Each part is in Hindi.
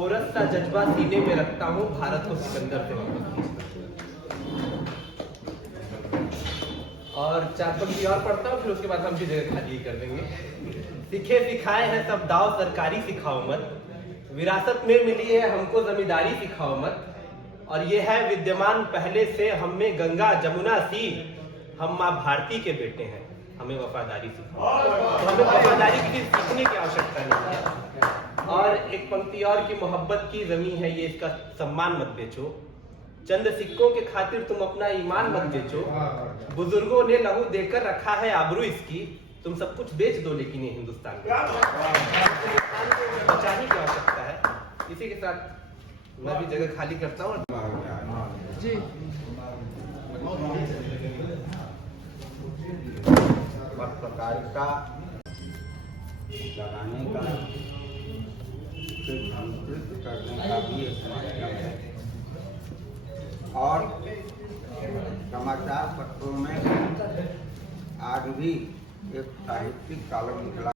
औरत सा जज्बा सीने में रखता हूँ, भारत को सिकंदर से वापस। और चार पंक्ति और पढ़ता हूँ, फिर उसके बाद हम भी जगह खाली कर देंगे। सीखे सिखाए हैं सब दाव सरकारी सिखाओ मत, विरासत में मिली है हमको जमींदारी सिखाओ मत। और ये है विद्यमान पहले से हम में गंगा जमुना सी, हम माँ भारती के बेटे हैं, हमें वफादारी सिखाओ। तो हमें वफादारी की सीखने की आवश्यकता नहीं है। और एक पंक्ति और की मोहब्बत की जमीन है ये, इसका सम्मान मत बेचो, चंद सिक्कों के खातिर तुम अपना ईमान मत बेचो। बुजुर्गों ने लहू देकर रखा है आबरू इसकी, तुम सब कुछ बेच दो लेकिन ये हिंदुस्तान को बचाने की आवश्यकता है। इसी के साथ मैं भी जगह खाली करता हूँ जी। पत्रकारिता लगाने का, संस्कृत करने का भी एक माध्यम है। और समाचार पत्रों में आज भी एक साहित्यिक कॉलम निकला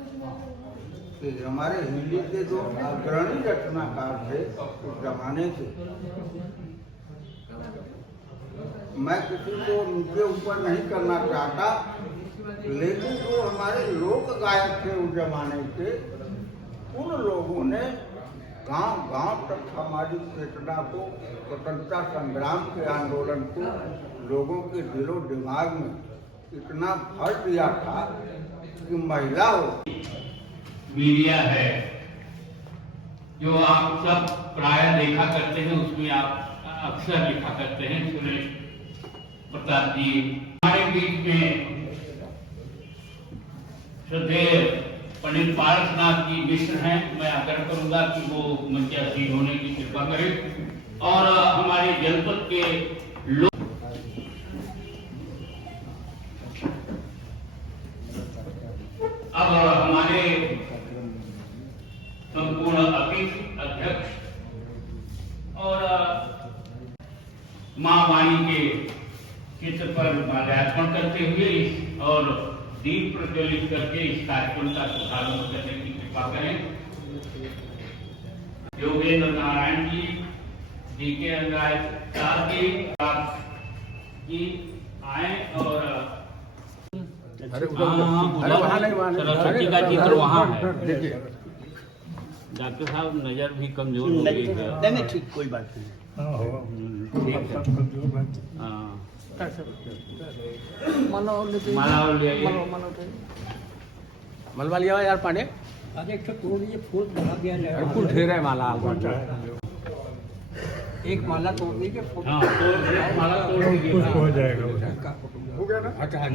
कि हमारे हिंदी के जो अग्रणी रचनाकार थे उस जमाने के, मैं किसी को उनके ऊपर नहीं करना चाहता, लेकिन जो हमारे लोक गायक थे उस जमाने के, उन लोगों ने गांव-गांव तक हमारी चेतना को, स्वतंत्रता संग्राम के आंदोलन को लोगों के दिलो दिमाग में इतना भर दिया था कि महिला हो। मीडिया है जो आप सब प्राय देखा करते हैं, उसमें आप अक्सर लिखा करते हैं। सुरेश प्रताप जी हमारे बीच में श्रद्धेय पंडित पारसनाथ जी मिश्र हैं। मैं आग्रह करूंगा कि वो मंचासीन होने की कृपा करें। और हमारे जनपद के लोग अब हमारे संपूर्ण अध्यक्ष और मां वाणी के चित्र पर माल्यार्पण करते हुए और दीप प्रज्वलित करके इस कार्यक्रम का शुभारंभ करने की कृपा करें। योगेंद्र नारायण जी, DK अंगाय जी आए और सरस्वती का चित्र वहाँ है। डॉक्टर साहब नजर भी कमजोर हो गई है। नहीं ठीक, कोई बात नहीं। ठीक है। मलवा लिया यार पांडे, फूल लगा दिया, फूल ढेर है माला। एक माला तोड़ दीजिए, हाँ, माला तोड़ दीजिए, हो जाएगा। हो गया ना? अच्छा हाँ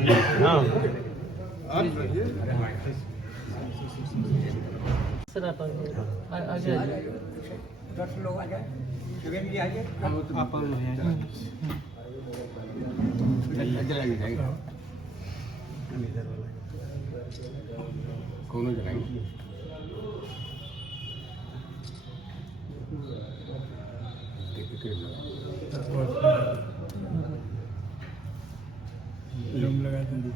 दस लोग आ जाए, शिवेंद्र जी आ जाए। कौन जगह लगा देंगे।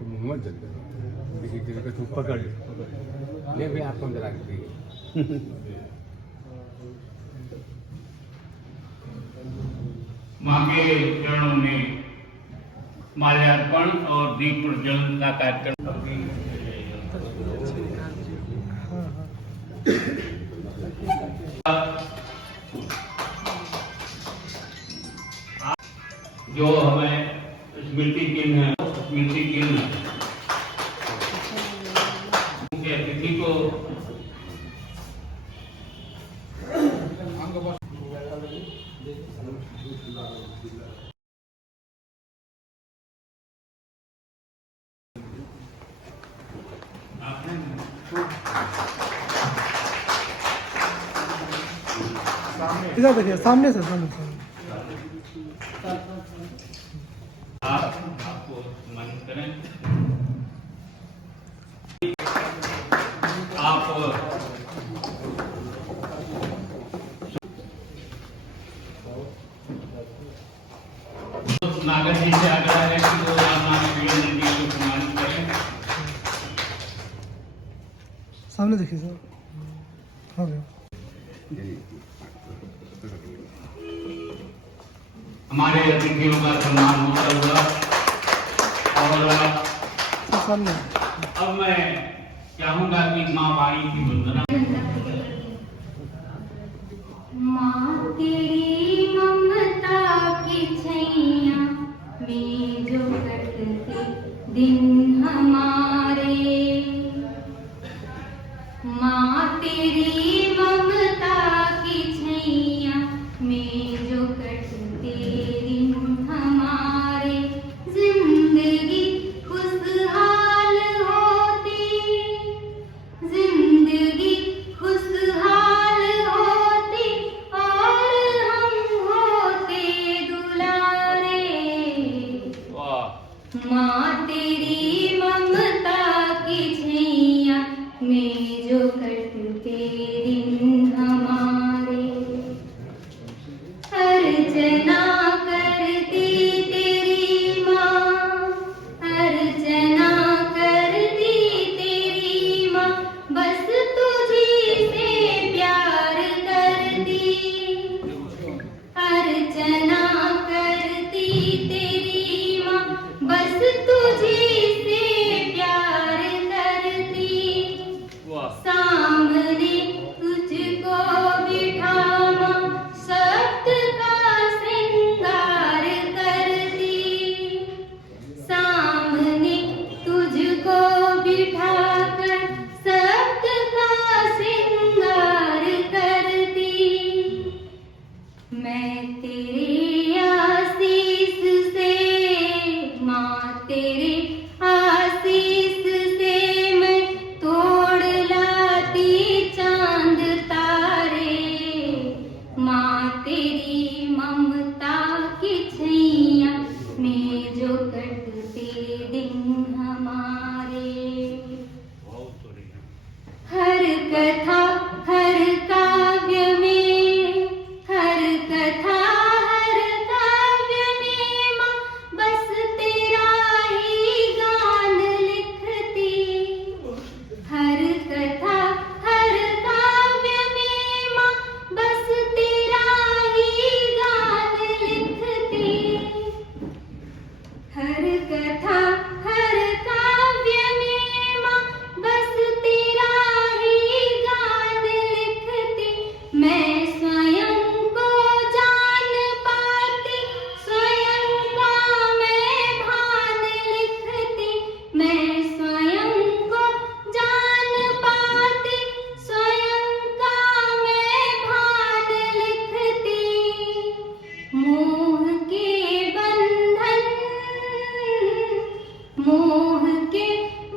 मोहम्मद जल किसी तरह का तू पकड़ ले भी आपको अंदर आ गई। मां के चरणों में माल्यार्पण और दीप प्रज्वलन का कार्यक्रम जो हमें स्मृति चिन्ह मुख्य अतिथि को इधर देखिए, सामने से सामने आपको मन करें। आप नागर जी से आग्रह है कि वो राम नाम सामने देखिए सर, हो गया। हमारे अतिथियों का सम्मान होता हुआ और सर सामने अब मैं चाहूंगा कि माँ वाणी की वंदना। माँ तेरी ममता की छैया में जो कटते दिन हमारे, माँ तेरी ममता की छैया में जो कटते दिन हमारे, जिंदगी खुशहाल होती, जिंदगी खुशहाल होती और हम होते दुलारे। वाह, माँ तेरी ममता की छैया में जो कटते दिन हमारे, अर्चना करती तेरी माँ, अर्चना करती तेरी माँ, बस तुझी से प्यार करती, अर्चना करती तेरी माँ, बस तुझी से प्यार करती। वाह, सामने तुझको बिठा माँ सप्त का श्रृंगार करती, सामने तुझको बिठा कर सप्त का श्रृंगार करती। मैं तेरे आशीष से, माँ तेरे आशीष से मैं तोड़ लाती चांद तारे, माँ तेरी ममता की छैया में जो कटते दिन हमारे। बहुत बढ़िया। हर कथा हर काव्य में, हर कथा हर काव्य में माँ बस तेरा ही गान लिखती, हर कथा हर काव्य में माँ बस तेरा ही गान लिखती, हर कथा हर काव्य में माँ बस तेरा ही गान लिखती। मैं स्वयं को जान पाती, स्वयं का मैं भान लिखती, मैं स्वयं को जान पाती, स्वयं का मैं भान लिखती। मोह के बंधन, मोह के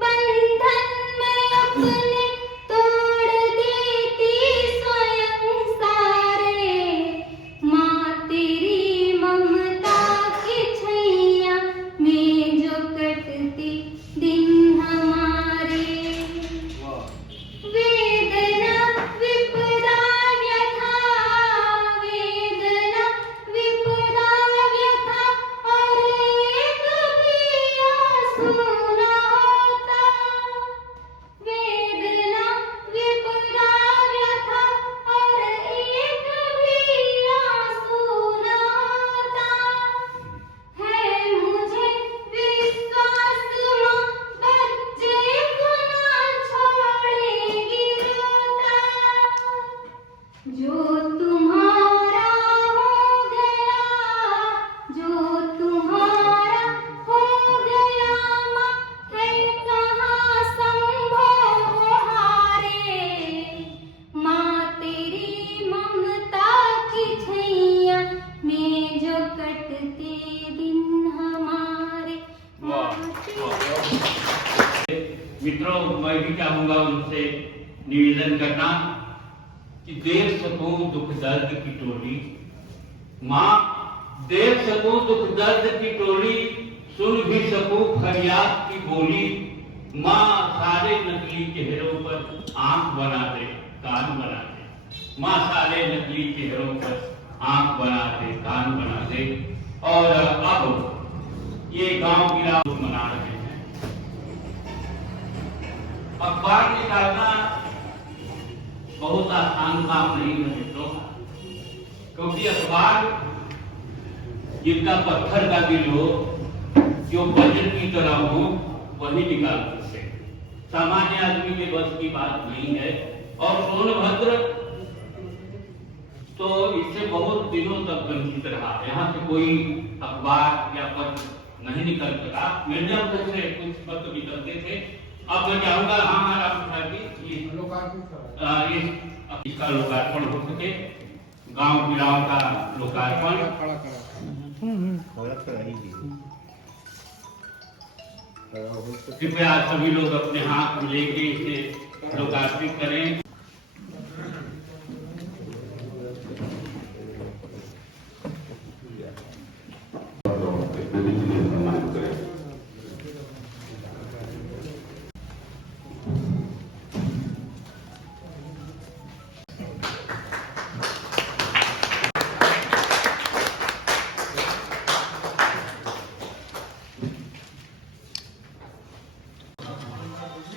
बंधन में अपने तोड़ देती स्वयं सारे, माँ तेरी ममता की छैया में जो कटती दिन हमारे। वेदना विपदा व्यथा, वेदना विपदा व्यथा और एक भी आंसू न होता, वेदना विपदा व्यथा और एक भी आंसू न होता। है मुझे विश्वास माँ बच्चे को ना छोड़ेगी रोता, जो तुम्हारा हो गया, जो तुम्हारा हो गया माँ है कहाँ संभव हारे, माँ तेरी ममता की छैया में जो कटते दिन हमारे। वाह, मित्रों, मैं भी चाहूंगा उनसे निवेदन करना कि देख सकूं दुख दर्द की टोली, माँ देख सकूं दुख दर्द की टोली, सुन भी सकूं फरियाद की बोली, माँ सारे नकली चेहरों पर आंख बना दे, कान बना दे, माँ सारे नकली चेहरों पर आंख बना दे, कान बना दे। और अब ये गांव गिराव मना रहे हैं। अखबार निकालना बहुत आसान काम नहीं है मित्रों, क्योंकि अखबार जितना पत्थर का दिल हो, जो वज्र की तरह हो, वही निकाल सकते हैं। सामान्य आदमी के बस की बात नहीं है। और सोनभद्र तो इससे बहुत दिनों तक वंचित रहा। यहाँ से कोई अखबार या पत्र नहीं निकल सका। मिर्जापुर से कुछ पत्र निकलते थे। अब मैं चाहूंगा हमारा इसका लोकार्पण हो सके, गांव गिराव का लोकार्पण। कृपया सभी लोग अपने हाथ में लेके इसे लोकार्पित करें।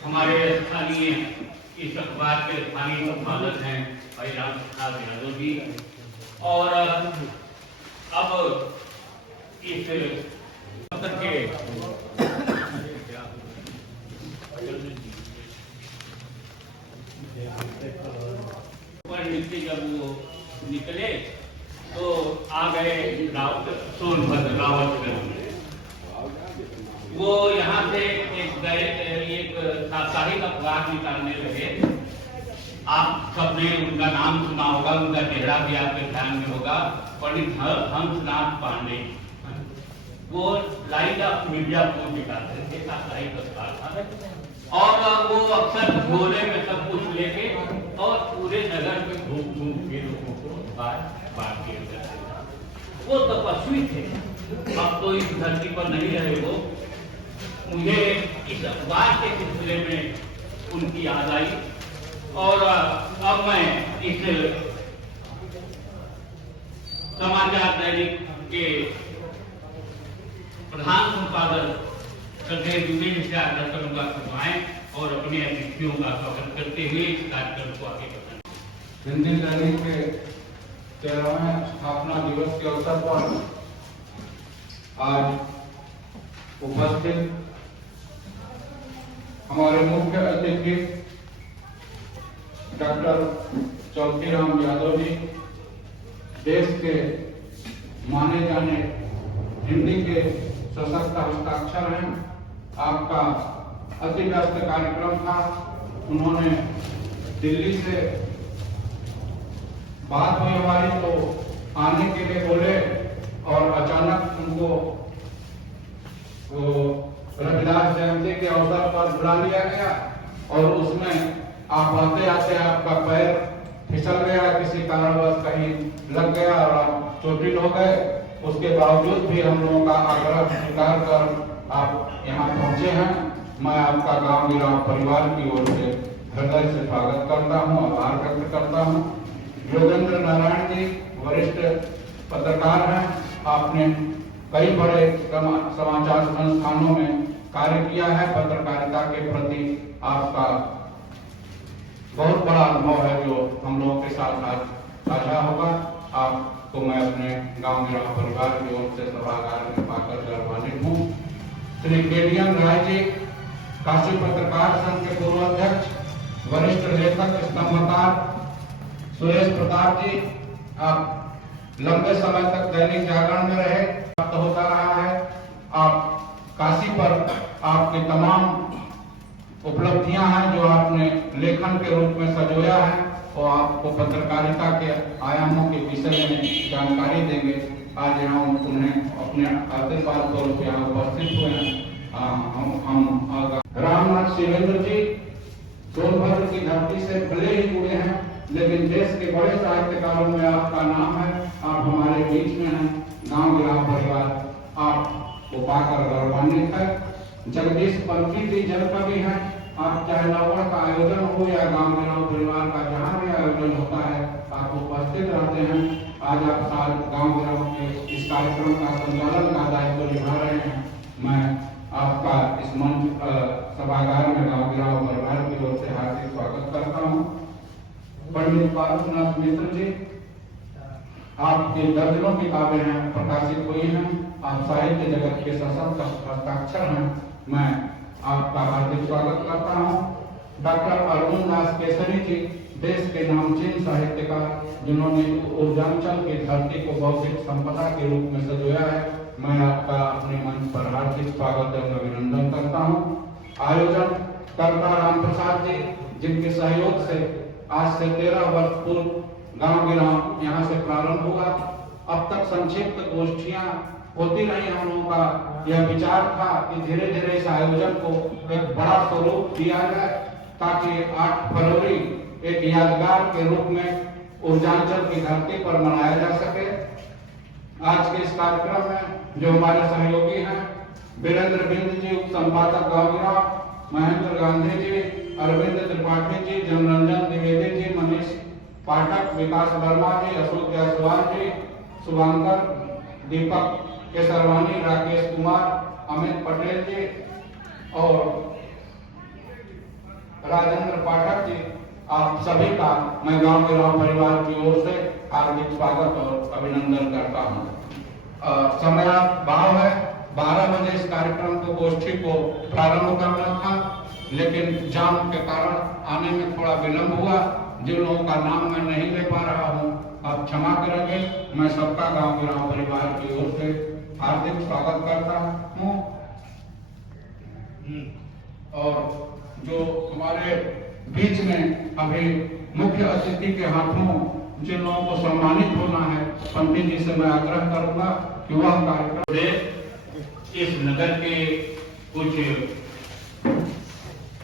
हमारे स्थानीय इस अखबार के स्थानीय संपादक हैं भाई राम प्रसाद यादव जी। और अब इस पत्र के नीचे जब वो निकले तो आ गए सोनभद्र रावतगढ़ में। वो यहाँ से एक साप्ताहिक अखबार निकालने लगे। आप सबने उनका नाम सुना होगा, उनका चेहरा भी आपके ध्यान में होगा, पंडित हंसनाथ पांडे। वो लाइट ऑफ मिर्जापुर निकालते थे, साप्ताहिक अखबार था। और वो अक्सर झोले में सब कुछ लेके और पूरे नगर में घूम के लोगों को बात किया करते थे। वो तपस्वी थे, अब तो इस धरती पर नहीं रहे वो। मुझे इस अखबार के सिलसिले में उनकी याद आई। और अब मैं इस समाचार दैनिक के प्रधान संपादक श्रद्धेय विवेक से आग्रह करूंगा कि और अपने अतिथियों का स्वागत करते हुए इस कार्यक्रम को आगे बढ़ाएं। हिंदी दैनिक के 13वें स्थापना दिवस के अवसर पर आज उपस्थित हमारे मुख्य अतिथि डॉक्टर चौकीराम यादव जी, देश के माने जाने हिंदी के सशक्त हस्ताक्षर हैं। आपका अति व्यस्त कार्यक्रम था, उन्होंने दिल्ली से बात हुई हमारी तो आने के लिए बोले और अचानक उनको रविदास जयंती के अवसर पर बुला लिया गया और उसमें आप आते आते आपका पैर फिसल गया, किसी कारणवश कहीं लग गया और आप चोटिल हो गए। उसके बावजूद भी हम लोगों का आग्रह स्वीकार कर आप यहाँ पहुंचे हैं। मैं आपका गांव गिराव परिवार की ओर से हृदय से स्वागत करता हूँ, आभार व्यक्त करता हूँ। योगेंद्र नारायण जी वरिष्ठ पत्रकार हैं, आपने कई बड़े समाचार संस्थानों में कार्य किया है। पत्रकारिता के प्रति आपका बहुत बड़ा अनुभव है जो हम लोगों के साथ आज साझा होगा। आपको मैं अपने गांव गिराव परिवार की ओर से सभागार में पाकर गौरवान्वित हूँ। श्री केडियन राय जी, काशी पत्रकार संघ के पूर्व अध्यक्ष, वरिष्ठ लेखक स्तंभकार सुरेश प्रताप जी, आप लंबे समय तक दैनिक जागरण में रहे, प्राप्त होता रहा है। आप काशी पर आपकी तमाम उपलब्धियां हैं जो आपने लेखन के रूप में सजोया है और आपको पत्रकारिता के आयामों के विषय में जानकारी देंगे। आज यहाँ उन्हें अपने आशीर्वाद स्वरूप यहाँ उपस्थित हुए हैं। हम रामनाथ शिवेंद्र जी सोनभद्र की धरती से भले ही जुड़े हैं, लेकिन देश के बड़े साहित्यकारों में आपका नाम है। आप हमारे बीच में हैं। गांव गिराव परिवार आपको पाकर गौरवान्वित है। जगदीश पंथी जी जनकवि हैं। आप चाहे नववर्ष का आयोजन हो या गांव गिराव परिवार का जहाँ भी आयोजन होता है, आप उपस्थित रहते हैं। आज आप साथ गांव गिराव के इस कार्यक्रम का संचालन का दायित्व निभा रहे हैं। मैं आपका इस मंच सभागार में गांव गिराव परिवार की ओर से हार्दिक स्वागत करता हूँ। पारसनाथ मिश्र जी, आपकी दर्जनों किताबें हैं प्रकाशित हुई हैं, आप साहित्य जगत के सशक्त हस्ताक्षर हैं। मैं आपका हार्दिक स्वागत करता हूँ। डॉक्टर अरुण दास केसरी जी, देश के नामचीन साहित्यकार, जिन्होंने ऊर्जांचल की धरती को बौद्धिक संपदा के रूप में संजोया है, मैं आपका अपने मंच पर हार्दिक स्वागत एवं अभिनंदन करता हूँ। आयोजन कर्ता राम प्रसाद जी, जिनके सहयोग से आज से 13 वर्ष पूर्व गांव गिराव यहाँ से प्रारंभ हुआ। अब तक संक्षिप्त गोष्ठियां होती रही। हम लोगों का यह विचार था कि धीरे धीरे इस आयोजन को एक बड़ा स्वरूप दिया जाए, ताकि 8 फरवरी एक यादगार के रूप में ऊर्जांचल की धरती पर मनाया जा सके। आज के इस कार्यक्रम में जो हमारे सहयोगी हैं, वीरेंद्र बिंद जी, उप संपादक गांव गिराव, महेंद्र गांधी जी, अरविंद त्रिपाठी जी, जनरंजन द्विवेदी जी, मनीष पाठक, विकास वर्मा जी, अशोक जायसवाल जी, शुभांकर, दीपक केसरवानी, राकेश कुमार, अमित पटेल जी और राजेंद्र पाठक जी, आप सभी का मैं गांव गिराव परिवार की ओर से हार्दिक स्वागत और अभिनंदन करता हूँ। समय भाव है 12 बजे इस कार्यक्रम को गोष्ठी को प्रारंभ करना था, लेकिन जाम के कारण आने में थोड़ा विलंब हुआ। जिन लोगों का नाम मैं नहीं ले पा रहा हूँ, आप क्षमा करेंगे। मैं सबका गांव गिराव परिवार की ओर से हार्दिक स्वागत करता हूँ। और जो हमारे बीच में अभी मुख्य अतिथि के हाथों जिन लोगों को सम्मानित होना है, पंडित जी से मैं आग्रह करूंगा कि वह कार्यक्रम इस नगर के कुछ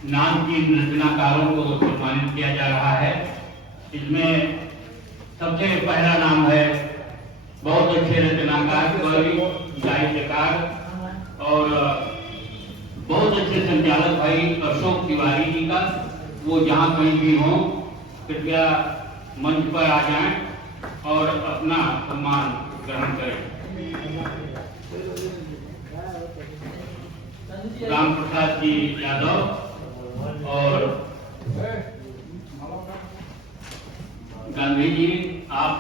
नामचीन रचनाकारों को सम्मानित किया जा रहा है। इसमें सबसे पहला नाम है बहुत अच्छे रचनाकार, कवि, साहित्यकार और बहुत अच्छे संचालक भाई अशोक तिवारी जी का। वो जहाँ कहीं भी हो, कृपया मंच पर आ जाएं और अपना सम्मान ग्रहण करें। राम प्रसाद जी यादव और गांधी जी, आप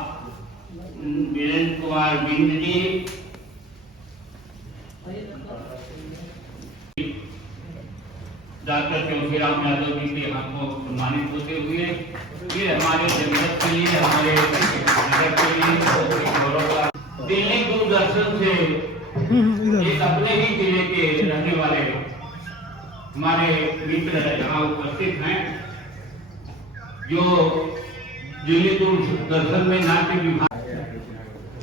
वीरेंद्र कुमार बिंद जी, डॉक्टर चौधरीराम यादव जी के हाथों सम्मानित होते हुए ये हमारे जनपद के लिए, हमारे नगर के लिए बहुत ही गौरव का। दिल्ली दूरदर्शन से एक अपने ही जिले के रहने वाले हमारे मित्र यहाँ उपस्थित हैं, जो दिल्ली दूरदर्शन में नाट्य विभाग।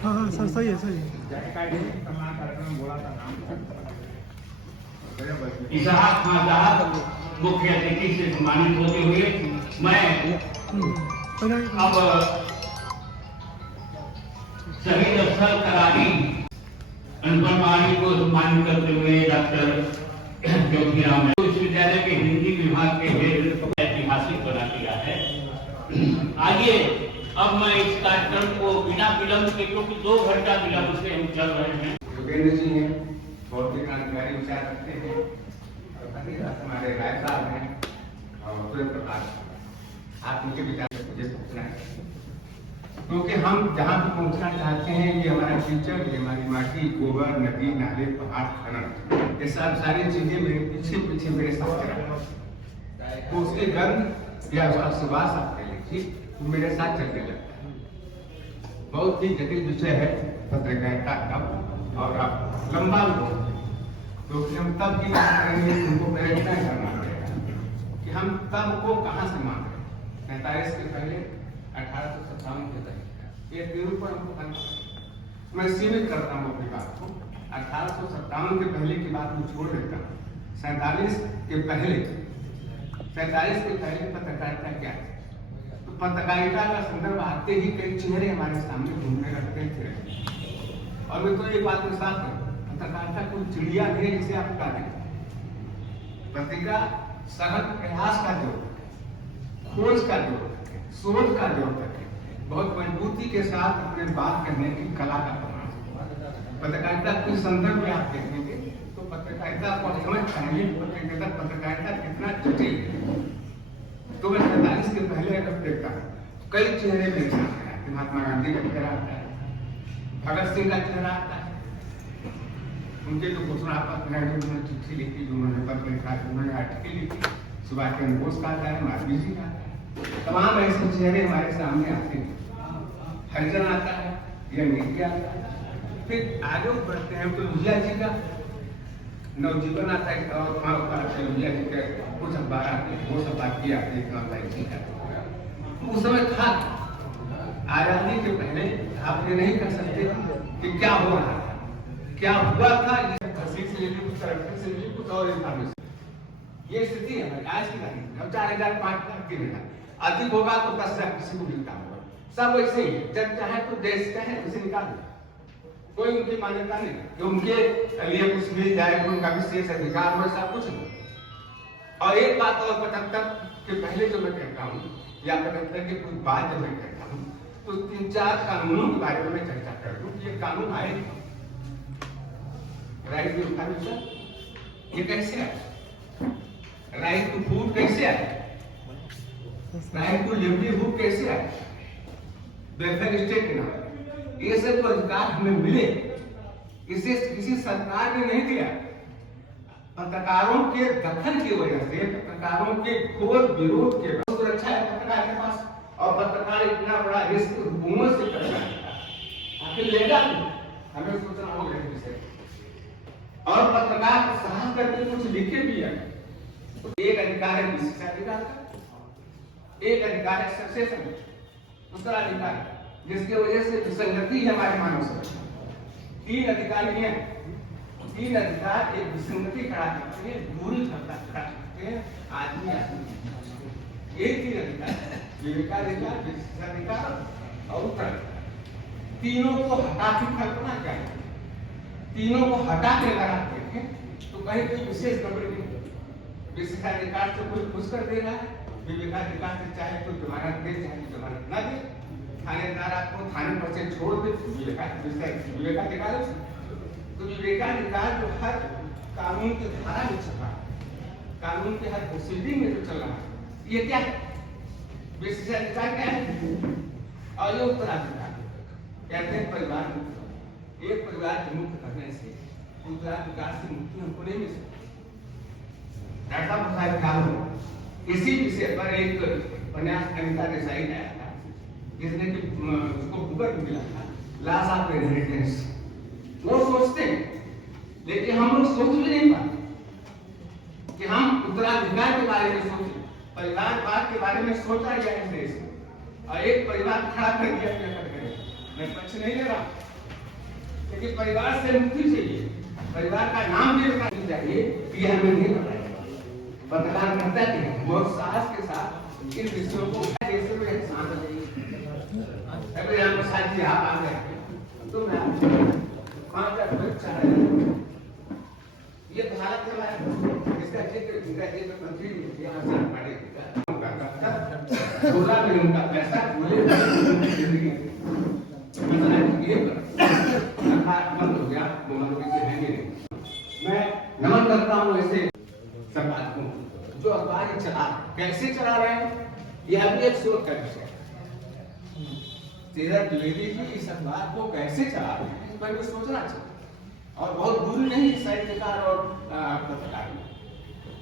हाँ हाँ सर, सही है सही है। इसहाक खान साहब मुख्य अतिथि से सम्मानित होते हुए मैं अब शहीद अफसर करारी अनुपम माली को सम्मानित करते हुए डॉक्टर चौधरीराम विश्वविद्यालय के हिंदी विभाग के हेड को ऐतिहासिक बना दिया है। आइए अब मैं इस कार्यक्रम को बिना विलंब के, क्योंकि 2 घंटा विलंब से हम चल रहे हैं। योगेंद्र जी हैं, बहुत ही क्रांतिकारी विचार रखते हैं। हमारे राय साहब हैं और सूर्य प्रकाश, आप उनके विचार मुझे सोचना है, क्योंकि हम जहाँ भी पहुँचना चाहते हैं, ये हमारा फ्यूचर, ये हमारी माटी, गोबर, नदी, नाले, पहाड़, खनन, ये सब सारी चीजें मेरे पीछे मेरे साथ चला, तो उसके गर्म या उसका सुबास आप कह लीजिए, वो मेरे साथ चलने लगता है। बहुत ही जटिल विषय है पत्रकारिता का, और आप लंबा तो हम तब की बात करेंगे, उनको प्रेरणा करना पड़ेगा कि हम तब को कहाँ से मान रहे हैं। 47 के पहले 1857 के तक ये निरूपण हमको मैं सीमित करता हूँ अपनी बात को। 1857 के पहले की बात मैं छोड़ देता हूँ। 47 के पहले पत्रकारिता क्या है? तो पत्रकारिता का संदर्भ आते ही कई चेहरे हमारे सामने घूमने लगते थे, और मैं तो एक बात के साथ पत्रकारिता कोई चिड़िया नहीं जिसे आप कहें। पत्रिका सघन प्रयास का जो खोज का जो शोध का जो बहुत मजबूती के साथ अपने बात करने की कला का प्रमाण। पत्रकारिता के संदर्भ में आप देखेंगे तो पत्रकारिता को समझ पाएंगे पत्रकारिता कितना जटिल है। तो मैं 47 के पहले अगर देखता हूँ कई चेहरे मेरे सामने आते हैं। महात्मा गांधी का चेहरा आता है, भगत सिंह का चेहरा आता है, उनके जो घोषणा पत्र है, जो उन्होंने चिट्ठी लिखी, जो उन्होंने पत्र लिखा, जो उन्होंने आर्टिकल लिखी, सुभाष चंद्र बोस का आता है, मालवीय जी का आता है। तमाम ऐसे चेहरे हमारे सामने आते हैं। हरिजन आता है, या नीति आता है। फिर आगे बढ़ते हैं तो लोहिया जी का नवजीवन आता है, और लोहिया जी के कुछ अखबार आते हैं, वो सब बात की आती है। उस समय था, आजादी के पहले आप ये नहीं कर सकते कि क्या हो रहा था, क्या हुआ था, तहसील से लेकर कुछ कलेक्टर से लेकर कुछ और इन्फॉर्मेशन। ये स्थिति है आज की तारीख में। 4,000 5,000 की मिला, अधिक होगा तो 10,000 किसी को मिलता होगा। सब वैसे ही, जब चाहे तो देश चाहे उसे निकाल दे, कोई उनकी मान्यता नहीं कि उनके लिए कुछ मिल जाए, उनका विशेष अधिकार हो, ऐसा कुछ नहीं। और एक बात और 75 के पहले जो मैं कहता हूँ, या 75 के कुछ बाद जब मैं कहता हूँ, तो 3-4 कानूनों के बारे में मैं चर्चा कर दूं कि ये कानून आए, राइट टू इंफॉर्मेशन ये कैसे आए, राइट टू फूड कैसे आए, राइट टू लिवलीहुड कैसे आए, वेलफेयर स्टेट के नाम, ये सब अधिकार हमें मिले, इसे किसी सरकार ने नहीं दिया। पत्रकारों के दखल की वजह से, पत्रकारों के घोर विरोध के बाद सुरक्षा है पत्रकार के पास, और पत्रकार इतना बड़ा रिस्क हुकूमत से कर रहा है, आखिर लेगा नहीं, हमें सोचना होगा इस विषय। और पत्रकार साहस करके कुछ लिखे भी है। तो एक अधिकार है विशिष्ट अधिकार का, एक अधिकार है सक्सेशन, दूसरा अधिकार जिसकी वजह से विसंगति है हमारे मानव समाज। 3 अधिकार ये हैं, 3 अधिकार एक विसंगति खड़ा करते हैं, दूरी खड़ा करते हैं आदमी आदमी। एक 3 अधिकार, विवेकाधिकार, विशिष्टाधिकार और उत्तराधिकार। तीनों को हटा के कल्पना क्या है, तीनों को हटा के लगाते हैं तो कहीं कोई विशेष गड़बड़ी नहीं। विशिष्टाधिकार से कोई खुश कर दे रहा है, विवेकाधिकार से चाहे तो जमानत दे, चाहे तो जमानत न दे, थानेदार आपको थाने पर से छोड़ दे, विवेकाधिकार है। तो विवेकाधिकार जो हर कानून की धारा में छपा, कानून के हर प्रोसीडिंग में जो चल रहा है, ये क्या है, विशेषाधिकार क्या है, और ये उत्तराधिकार कहते हैं परिवार मुक्त। एक परिवार के मुक्त करने से उत्तराधिकार से मुक्ति हमको नहीं मिल सकती। ऐसा प्रसाद इसी विषय पर एक उपन्यास अनिता देसाई ने आया था, जिसने कि उसको बुकर मिला था, लॉस ऑफ इनहेरिटेंस। वो सोचते हैं, लेकिन हम लोग सोच भी नहीं पाते कि हम उत्तराधिकार के बारे में सोचें। परिवारवाद के बारे में सोचा गया है देश में, और एक परिवार खड़ा कर दिया करें। मैं पक्ष नहीं ले रहा, लेकिन परिवार से मुक्ति चाहिए, परिवार का नाम भी रखना चाहिए कि हमें नहीं पता है। पत्रकार करता है बहुत साहस के साथ इन विषयों को देश में एहसान प्रसाद जी आप आ गए तो मैं 5 बच्चा है, ये भारत के बारे में इसका जिक्र मंत्री यहाँ से पढ़ेगा, 16 में उनका पैसा बोले जिंदगी बंद हो गया, मैं नमन करता हूँ ऐसे सरकार को जो अखबार चला, कैसे चला रहे हैं यह भी एक शोध का विषय है। तेरा द्विवेदी जी इस अखबार को कैसे चला रहे हैं, इस पर भी सोचना चाहिए। और बहुत दूर नहीं साहित्यकार और पत्रकार,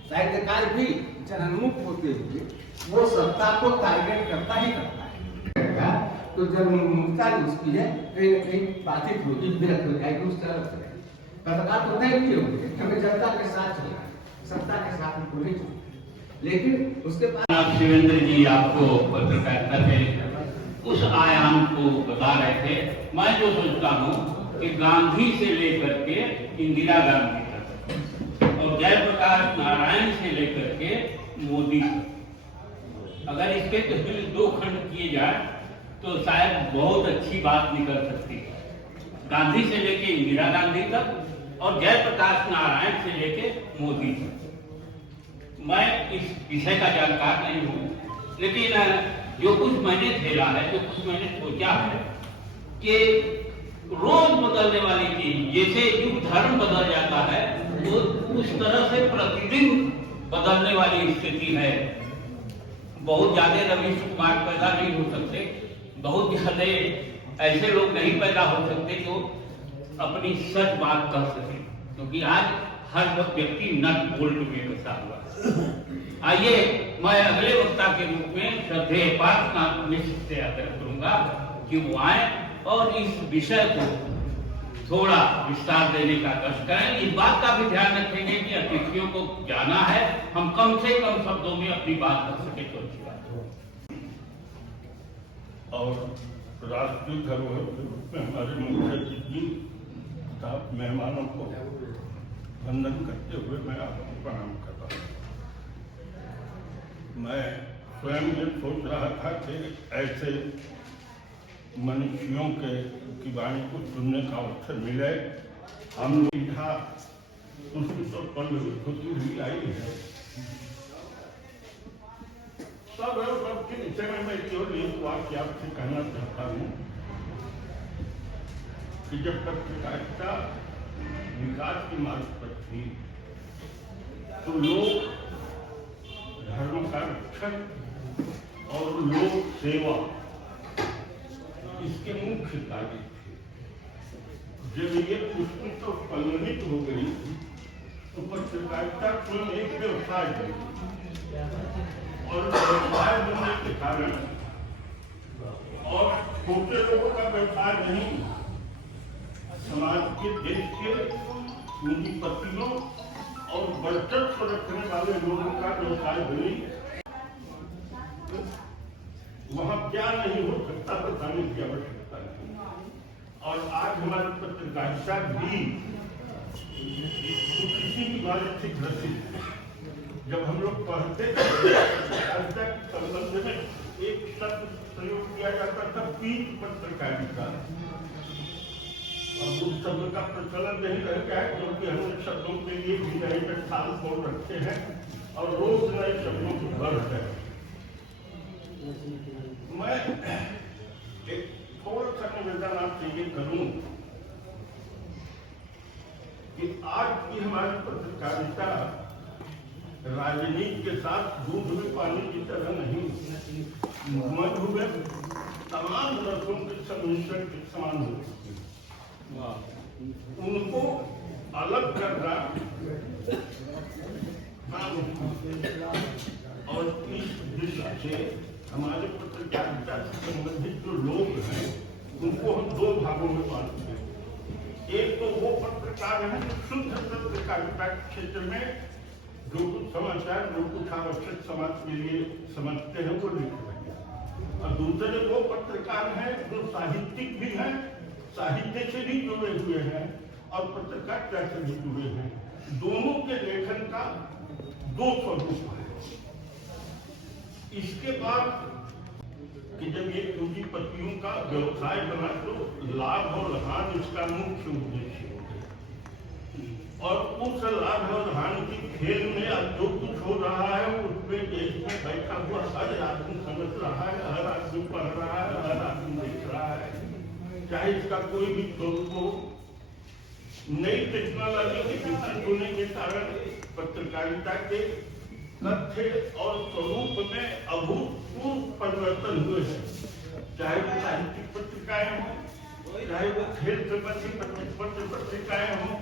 साहित्यकार भी जनन्मुख होते हुए वो सत्ता को टारगेट करता ही करता है। तो जब मुक्ता उसकी है कहीं न कहीं बाधित होगी, विरक्त हो जाएगी उस तरह से। पत्रकार तो तय किए होंगे, हमें जनता के साथ चलना है, सत्ता के साथ हमको नहीं चलना, लेकिन उसके बाद शिवेंद्र जी आपको पत्रकारिता के उस आयाम को बता रहे थे। मैं जो सोचता हूँ कि गांधी से लेकर के इंदिरा गांधी तक और जयप्रकाश नारायण से लेकर के मोदी तक, अगर इसके पहले 2 खंड किए जाए तो शायद बहुत अच्छी बात निकल सकती है। गांधी से लेके इंदिरा गांधी तक और जयप्रकाश नारायण से लेके मोदी तक। मैं इस विषय का जानकार नहीं हूँ, लेकिन जो कुछ मैंने झेला है, जो कुछ मैंने सोचा है कि रोज बदलने वाली चीज, जैसे युग धर्म बदल जाता है तो उस तरह से प्रतिदिन बदलने वाली स्थिति है। बहुत ज्यादा रवीश कुमार पैदा नहीं हो सकते, बहुत ज्यादा ऐसे लोग नहीं पैदा हो सकते जो अपनी सच बात कह सके, क्योंकि आज हर व्यक्ति नट बोल्ट में फंसा हुआ है। आइए मैं अगले वक्ता के रूप में श्रद्धेय पार्थ निश्चित से आग्रह करूंगा कि वो आए और इस विषय को थोड़ा विस्तार देने का कष्ट करें। इस बात का भी ध्यान रखेंगे कि अतिथियों को जाना है, हम कम से कम शब्दों में अपनी बात कर सके तो अच्छी बात हो। और राष्ट्रीय धरोहर के रूप में हमारे मुख्य अतिथि तथा मेहमानों को वंदन करते हुए मैं आपको प्रणाम करता हूँ। मैं स्वयं ये सोच रहा था कि ऐसे मनुष्यों की वाणी को सुनने का अवसर मिले। हम मीठा उसकी तो पल होती हुई आई है। सबके विषय में मैं केवल एक वाक्य आपसे कहना चाहता हूँ कि जब पत्रकारिता विकास के मार्ग पर थी तो लोग धर्म का रक्षण और लोक सेवा इसके मुख्य कार्य थे। जब ये पुष्पित और कलंकित हो गई तो पत्रकारिता स्वयं एक व्यवसाय बनी और व्यवसाय बनने के कारण और छोटे लोगों का व्यवसाय नहीं, समाज के देश के पूंजीपतियों और वर्चस्व रखने वाले लोगों का व्यवसाय बनी। वहां क्या नहीं हो सकता बताने की आवश्यकता नहीं। और आज हमारी पत्रकारिता भी किसी की बात से ग्रसित। जब हम लोग पढ़ते पत्रकारिता के संबंध में एक शब्द प्रयोग किया जाता था, पीठ पत्रकारिता। अब उस शब्द का प्रचलन नहीं रह गया है, क्योंकि हमने शब्दों के लिए भी नए टकसाल खोल रखे हैं और रोज नए शब्दों को भर रहे हैं। मैं एक थोड़ा सा निवेदन आपसे ये करूं कि आज की हमारी पत्रकारिता राजनीति के साथ दूध में पानी की तरह नहीं, मधु में तमाम रसों के सम्मिश्रण के समान हो चुकी है। उनको अलग करना और इस दृष्टि से हमारे पत्रकारिता से संबंधित जो लोग हैं उनको हम दो भागों में बांटते हैं। एक तो वो पत्रकार हैं जो शुद्ध पत्रकारिता के क्षेत्र में जो कुछ समाचार जो कुछ आवश्यक समाज के लिए समझते हैं वो लिख रहे हैं, और दूसरे वो पत्रकार हैं जो साहित्यिक भी हैं, साहित्य से भी जुड़े हुए हैं और पत्रकारिता से भी जुड़े हैं। दोनों के लेखन का दो स्वरूप है। इसके बाद कि जब ये पूंजीपतियों का व्यवसाय बना तो लाभ और हानि इसका मुख्य उद्देश्य हो गया, और उस लाभ और हानि की खेल में अब जो कुछ हो रहा है उसमें देश में बैठा हुआ हर आदमी समझ रहा है, हर आदमी पढ़ रहा है, हर आदमी देख रहा है। चाहे इसका कोई भी स्वरूप हो, नई टेक्नोलॉजी के विकसित होने के कारण पत्रकारिता के तथ्य और स्वरूप में अभूतपूर्व परिवर्तन हुए हैं। चाहे वो साहित्यिक पत्रिकाएं हों, चाहे वो खेल संबंधी पत्रिकाएं हों,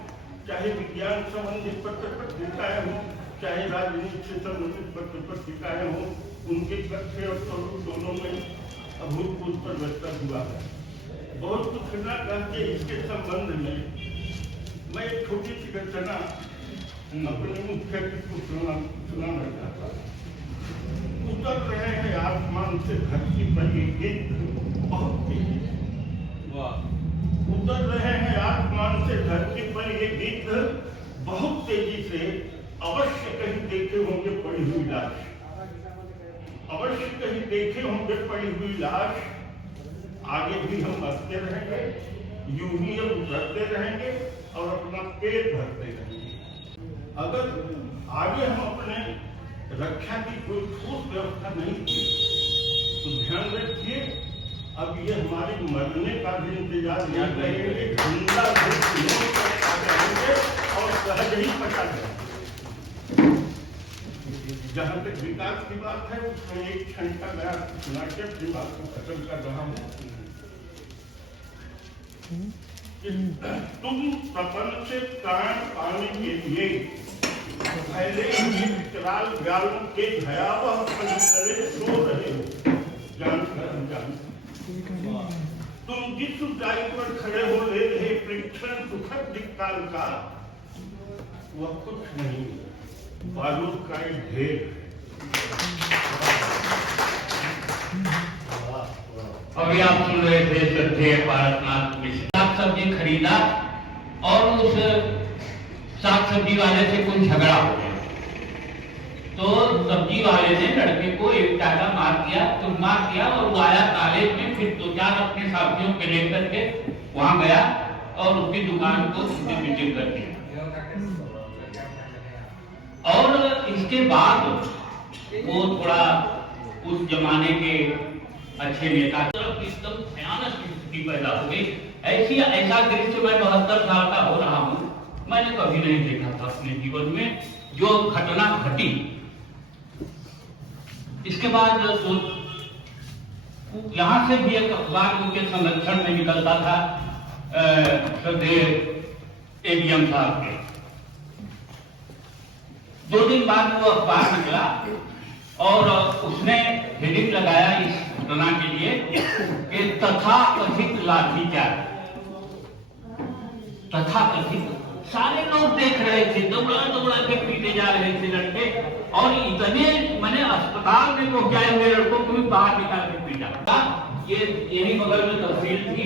चाहे विज्ञान संबंधी पत्रिकाएं हों, चाहे राजनीति से संबंधित पत्रिकाएं हों, उनके तथ्य और स्वरूप दोनों में अभूतपूर्व परिवर्तन हुआ है। बहुत कुछ सुना करके इसके संबंध में मैं एक छोटी सी घटना अपने मुख्य को सुनाना चाहता हूँ। उतर रहे हैं आसमान से धरती पर ये गीत बहुत तेजी से, उतर रहे हैं आसमान से धरती पर ये गीत बहुत तेजी से, अवश्य कहीं देखे होंगे पड़ी हुई लाश, अवश्य कहीं देखे होंगे पड़ी हुई लाश। आगे भी हम मरते रहेंगे, यूं ही हम उतरते रहेंगे और अपना पेट भरते रहेंगे। अगर आगे हम अपने रक्षा की कोई ठोस व्यवस्था नहीं की तो ध्यान रखिए, अब ये हमारे मरने का भी इंतजार नहीं करेंगे, जिंदा रहेंगे और सहज ही पता करेंगे। जहाँ तक विकास की बात है उसमें एक क्षण का मैं आपको सुना के अपनी बात को खत्म कर रहा हूँ। तुम तपन से प्राण पाने के लिए पहले ही विकराल व्यालों के भयावह पंचतले सो रहे हो, जानकर अनजान। तुम जिस ऊंचाई पर खड़े हो ले रहे प्रेक्षण सुखद दिक्काल का वह कुछ नहीं, बारूद का एक ढेर है। अभी आप सुन रहे थे श्रद्धेय पारसनाथ मिश्र। साग सब्जी खरीदा और उस साग सब्जी वाले से कुछ झगड़ा हो गया, तो सब्जी वाले ने लड़के को एक टाका मार दिया और वो आया कॉलेज में, फिर 2-4 अपने साथियों के लेकर के वहां गया और उसकी दुकान को विजिट कर दिया। और इसके बाद वो थोड़ा उस जमाने के अच्छे नेता तरफ एकदम भयानक स्थिति पैदा हो गई। ऐसा दृश्य मैं 72 साल का हो रहा हूँ, मैंने कभी नहीं देखा था अपने जीवन में जो घटना घटी। इसके बाद यहाँ से भी एक अखबार उनके संरक्षण में निकलता था, श्रद्धेय एडीएम साहब के। 2 दिन बाद वो अखबार निकला और उसने हेडिंग लगाया इस घटना के लिए कि तथाकथित लाठीचार्ज। तथाकथित सारे लोग देख रहे थे, दौड़ा के पीटे जा रहे थे लड़के, और इतने मैंने अस्पताल में पहुंचाए हुए लड़कों को भी बाहर निकाल के पीटा। ये यही बगल में तहसील थी,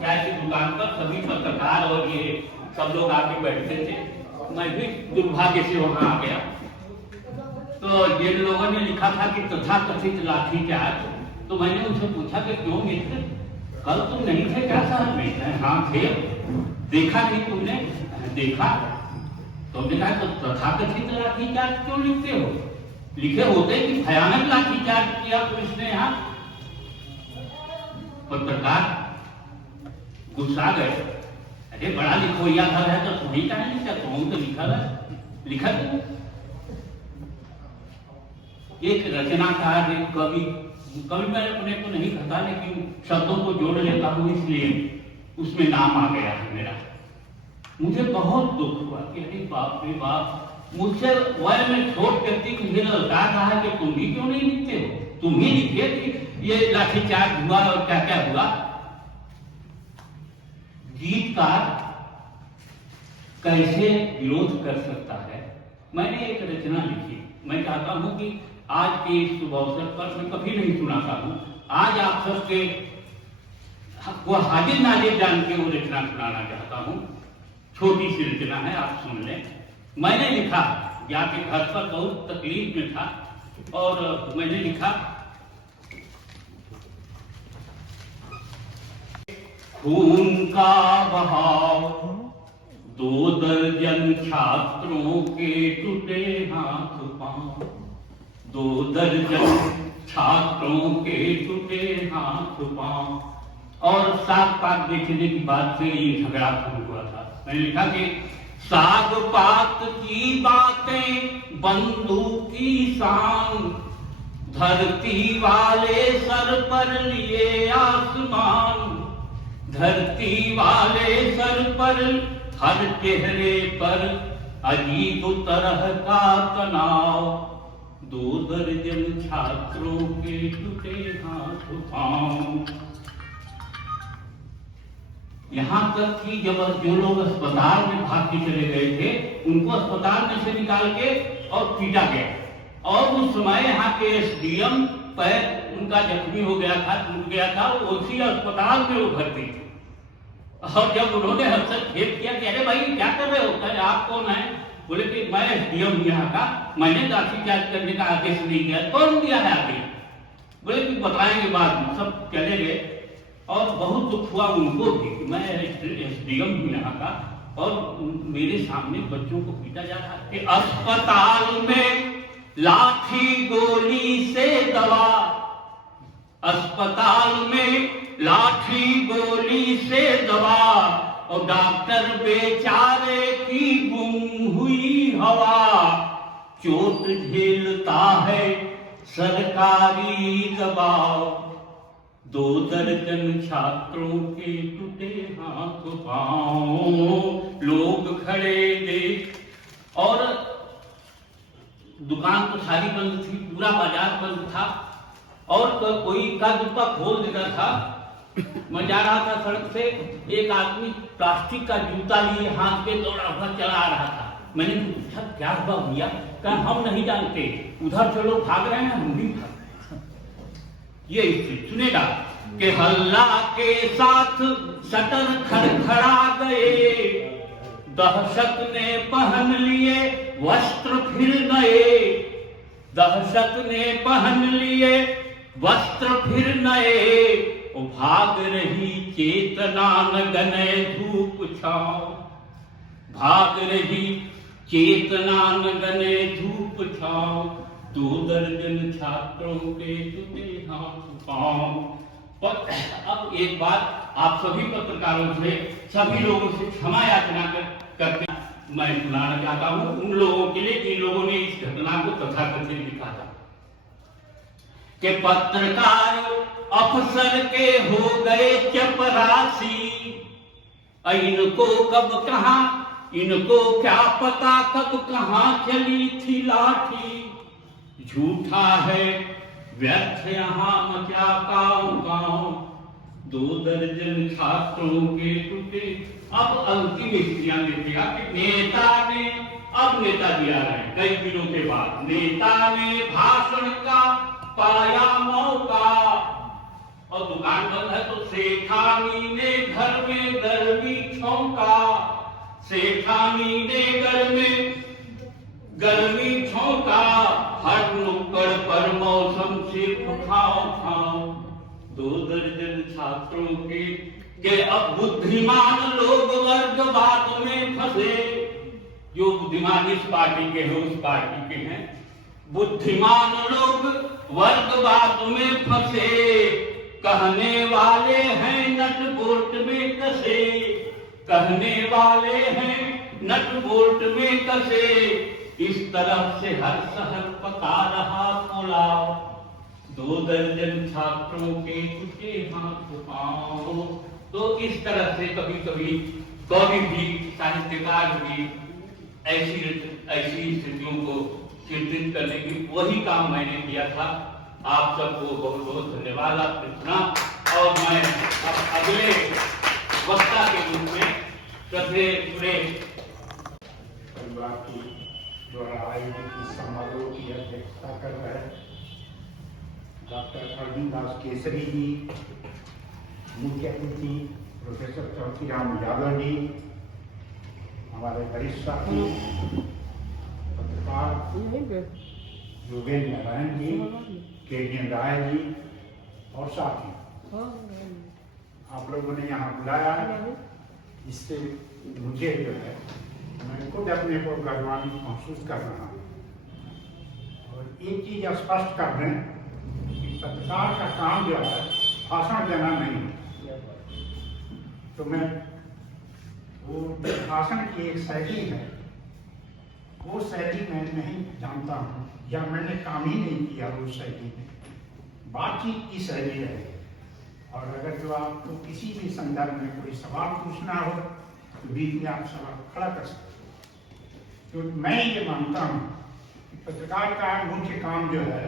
चाय की दुकान पर सभी पत्रकार और ये सब लोग आके बैठते थे। मैं भी दुर्भाग्य से वहां आ गया, तो जिन लोगों ने लिखा था कि तथाकथित लाठीचार्ज, तो मैंने उनसे पूछा कि क्यों मित्र, कल तुम नहीं थे क्या शहर में? हाँ थे। देखा नहीं तुमने? देखा। तुमने कहा तो तथाकथित लाठीचार्ज क्यों लिखते हो? लिखे होते कि भयानक लाठीचार्ज किया पुलिस ने यहाँ। पत्रकार गुस्सा गए, अरे बड़ा लिखोइया था है तो तुम्हें क्या लिखा? तुम तो लिखा तुम। एक रचनाकार, एक कवि मैं अपने को नहीं कहता, लेकिन शब्दों को जोड़ लेता हूँ, इसलिए उसमें नाम आ गया है मेरा। मुझे बहुत दुख हुआ कि अरे बाप रे बाप, मुझसे वह में छोट व्यक्ति मुझे लगा रहा कि तुम भी क्यों नहीं लिखते हो? तुम ही लिखे कि ये लाठीचार्ज हुआ और क्या क्या हुआ। गीतकार कैसे विरोध कर सकता है? मैंने एक रचना लिखी। मैं चाहता हूं कि आज के इस शुभ अवसर पर, मैं कभी नहीं सुनाता हूं, आज आप सबके वो हाजिर नाजिर जान के वो रचना सुनाना चाहता हूं। छोटी सी रचना है, आप सुन लें। मैंने लिखा, जाके घर पर बहुत तकलीफ में था, और मैंने लिखा, खून का बहाव 2 दर्जन छात्रों के टूटे हाथ पांव, 2 दर्जन छात्रों के टूटे हाथ पांव। और साग पात बेचने की बात से ये झगड़ा शुरू हुआ था। मैंने लिखा कि साग पात की बातें बंदूक की शान, धरती वाले सर पर लिए आसमान, धरती वाले सर पर हर चेहरे पर अजीब तरह का तनाव, 2 दर्जन छात्रों के टूटे हाथ पांव। यहां तक कि जब जो लोग अस्पताल में भाग के चले गए थे, उनको अस्पताल में से निकाल के और पीटा गया, और उस समय यहाँ के एसडीएम पैर उनका जख्मी हो गया था, टूट गया था, उसी अस्पताल में वो भर्ती थे। और जब उन्होंने हस्तक्षेप किया कि अरे भाई क्या कर रहे हो, आप कौन है? बोले कि मैं एसडीएम यहाँ का, मैंने लाठीचार्ज करने का आदेश नहीं दिया। कौन दिया है आदेश? बोले कि बताएंगे बाद में। सब चले गए, और बहुत दुख हुआ उनको भी कि मैं एसडीएम हूँ यहाँ का, और मेरे सामने बच्चों को पीटा जा रहा है। अस्पताल में लाठी गोली से दवा, अस्पताल में लाठी गोली से दवा, और डॉक्टर बेचारे की गुम हुई हवा, चोट झेलता है सरकारी दबाव, 2 दर्जन छात्रों के टूटे हाथ पांव, लोग खड़े देख। और दुकान तो सारी बंद थी, पूरा बाजार बंद था, और कोई का दुक्का खोल देता था। मैं जा रहा था सड़क से, एक आदमी प्लास्टिक का जूता लिए हाथ पे दौड़ा हुआ चला रहा था। मैंने पूछा क्या हुआ भैया? कहा हम नहीं जानते, उधर से लोग भाग रहे हैं, हम भी भाग। ये सुनेगा कि हल्ला के साथ शटर खड़खड़ा गए, दहशत ने पहन लिए वस्त्र फिर नए, दहशत ने पहन लिए वस्त्र फिर नए, भाग रही चेतना न गने धूप छाँव, भाग रही चेतना न गने धूप छाँव, 2 दर्जन छात्रों के टूटे हाथ पांव। अब एक बात आप सभी पत्रकारों से, सभी लोगों से क्षमा याचना करके मैं सुनाना चाहता हूँ उन लोगों के लिए जिन लोगों ने इस घटना को तथाकथित लिखा था कि पत्रकार अफसर के हो गए चपरासी, इनको कब कहां, इनको क्या पता कब कहां चली थी लाठी, झूठा है व्यर्थ यहाँ मचा काँव, 2 दर्जन छात्रों के टूटे। अब अंतिम स्थितियां देखिएगा कि नेता ने, अब नेताजी आ रहे हैं कई दिनों के बाद, नेता ने भाषण का पाया मौका, और दुकान बंद है तो सेठानी ने घर में गर्मी छौंका, सेठानी ने घर में गर्मी छौंका, हर नुक्कड़ पर मौसम सिर्फ खाओ, 2 दर्जन छात्रों के अब बुद्धिमान लोग वर्गवाद में फंसे, जो बुद्धिमान इस पार्टी के हैं उस पार्टी के हैं, बुद्धिमान लोग वर्गवाद में फंसे, कहने वाले हैं नट बोल्ट में कसे, कहने वाले हैं नट बोल्ट में कसे, इस तरफ से हर शहर पका रहा पुलाव, 2 दर्जन छात्रों के टूटे हाथ पांव। तो इस तरह से कभी कभी कवि भी, साहित्यकार भी ऐसी स्थितियों को चिंतित करने की वही काम मैंने किया था। आप सबको बहुत बहुत धन्यवाद, आपने सुना। और मैं अब अगले वक्ता के रूप में श्रद्धेय सुरेश द्वारा आयोजित इस समारोह की अध्यक्षता कर रहे डॉक्टर अरविंद दास केसरी जी, मुख्य अतिथि प्रोफेसर चौकीराम यादव जी, हमारे वरिष्ठ साथी पत्रकार योगेंद्र नारायण जी, केडीएन राय जी और साथी, आप लोगों ने यहाँ बुलाया है, इससे मुझे जो है मैं खुद अपने को गौरवान्वित महसूस कर रहा हूँ। और एक चीज स्पष्ट कर दें कि पत्रकार का काम जो है भाषण देना नहीं है, तो मैं वो भाषण की एक शैली है, वो शैली मैं नहीं जानता हूँ या मैंने काम ही नहीं किया उस शैली में, बातचीत की शैली है। और अगर जो आपको किसी भी संदर्भ में कोई सवाल पूछना हो तो बीच में आप सवाल खड़ा कर सकते। तो मैं ये मानता हूँ कि पत्रकार का मुख्य काम जो है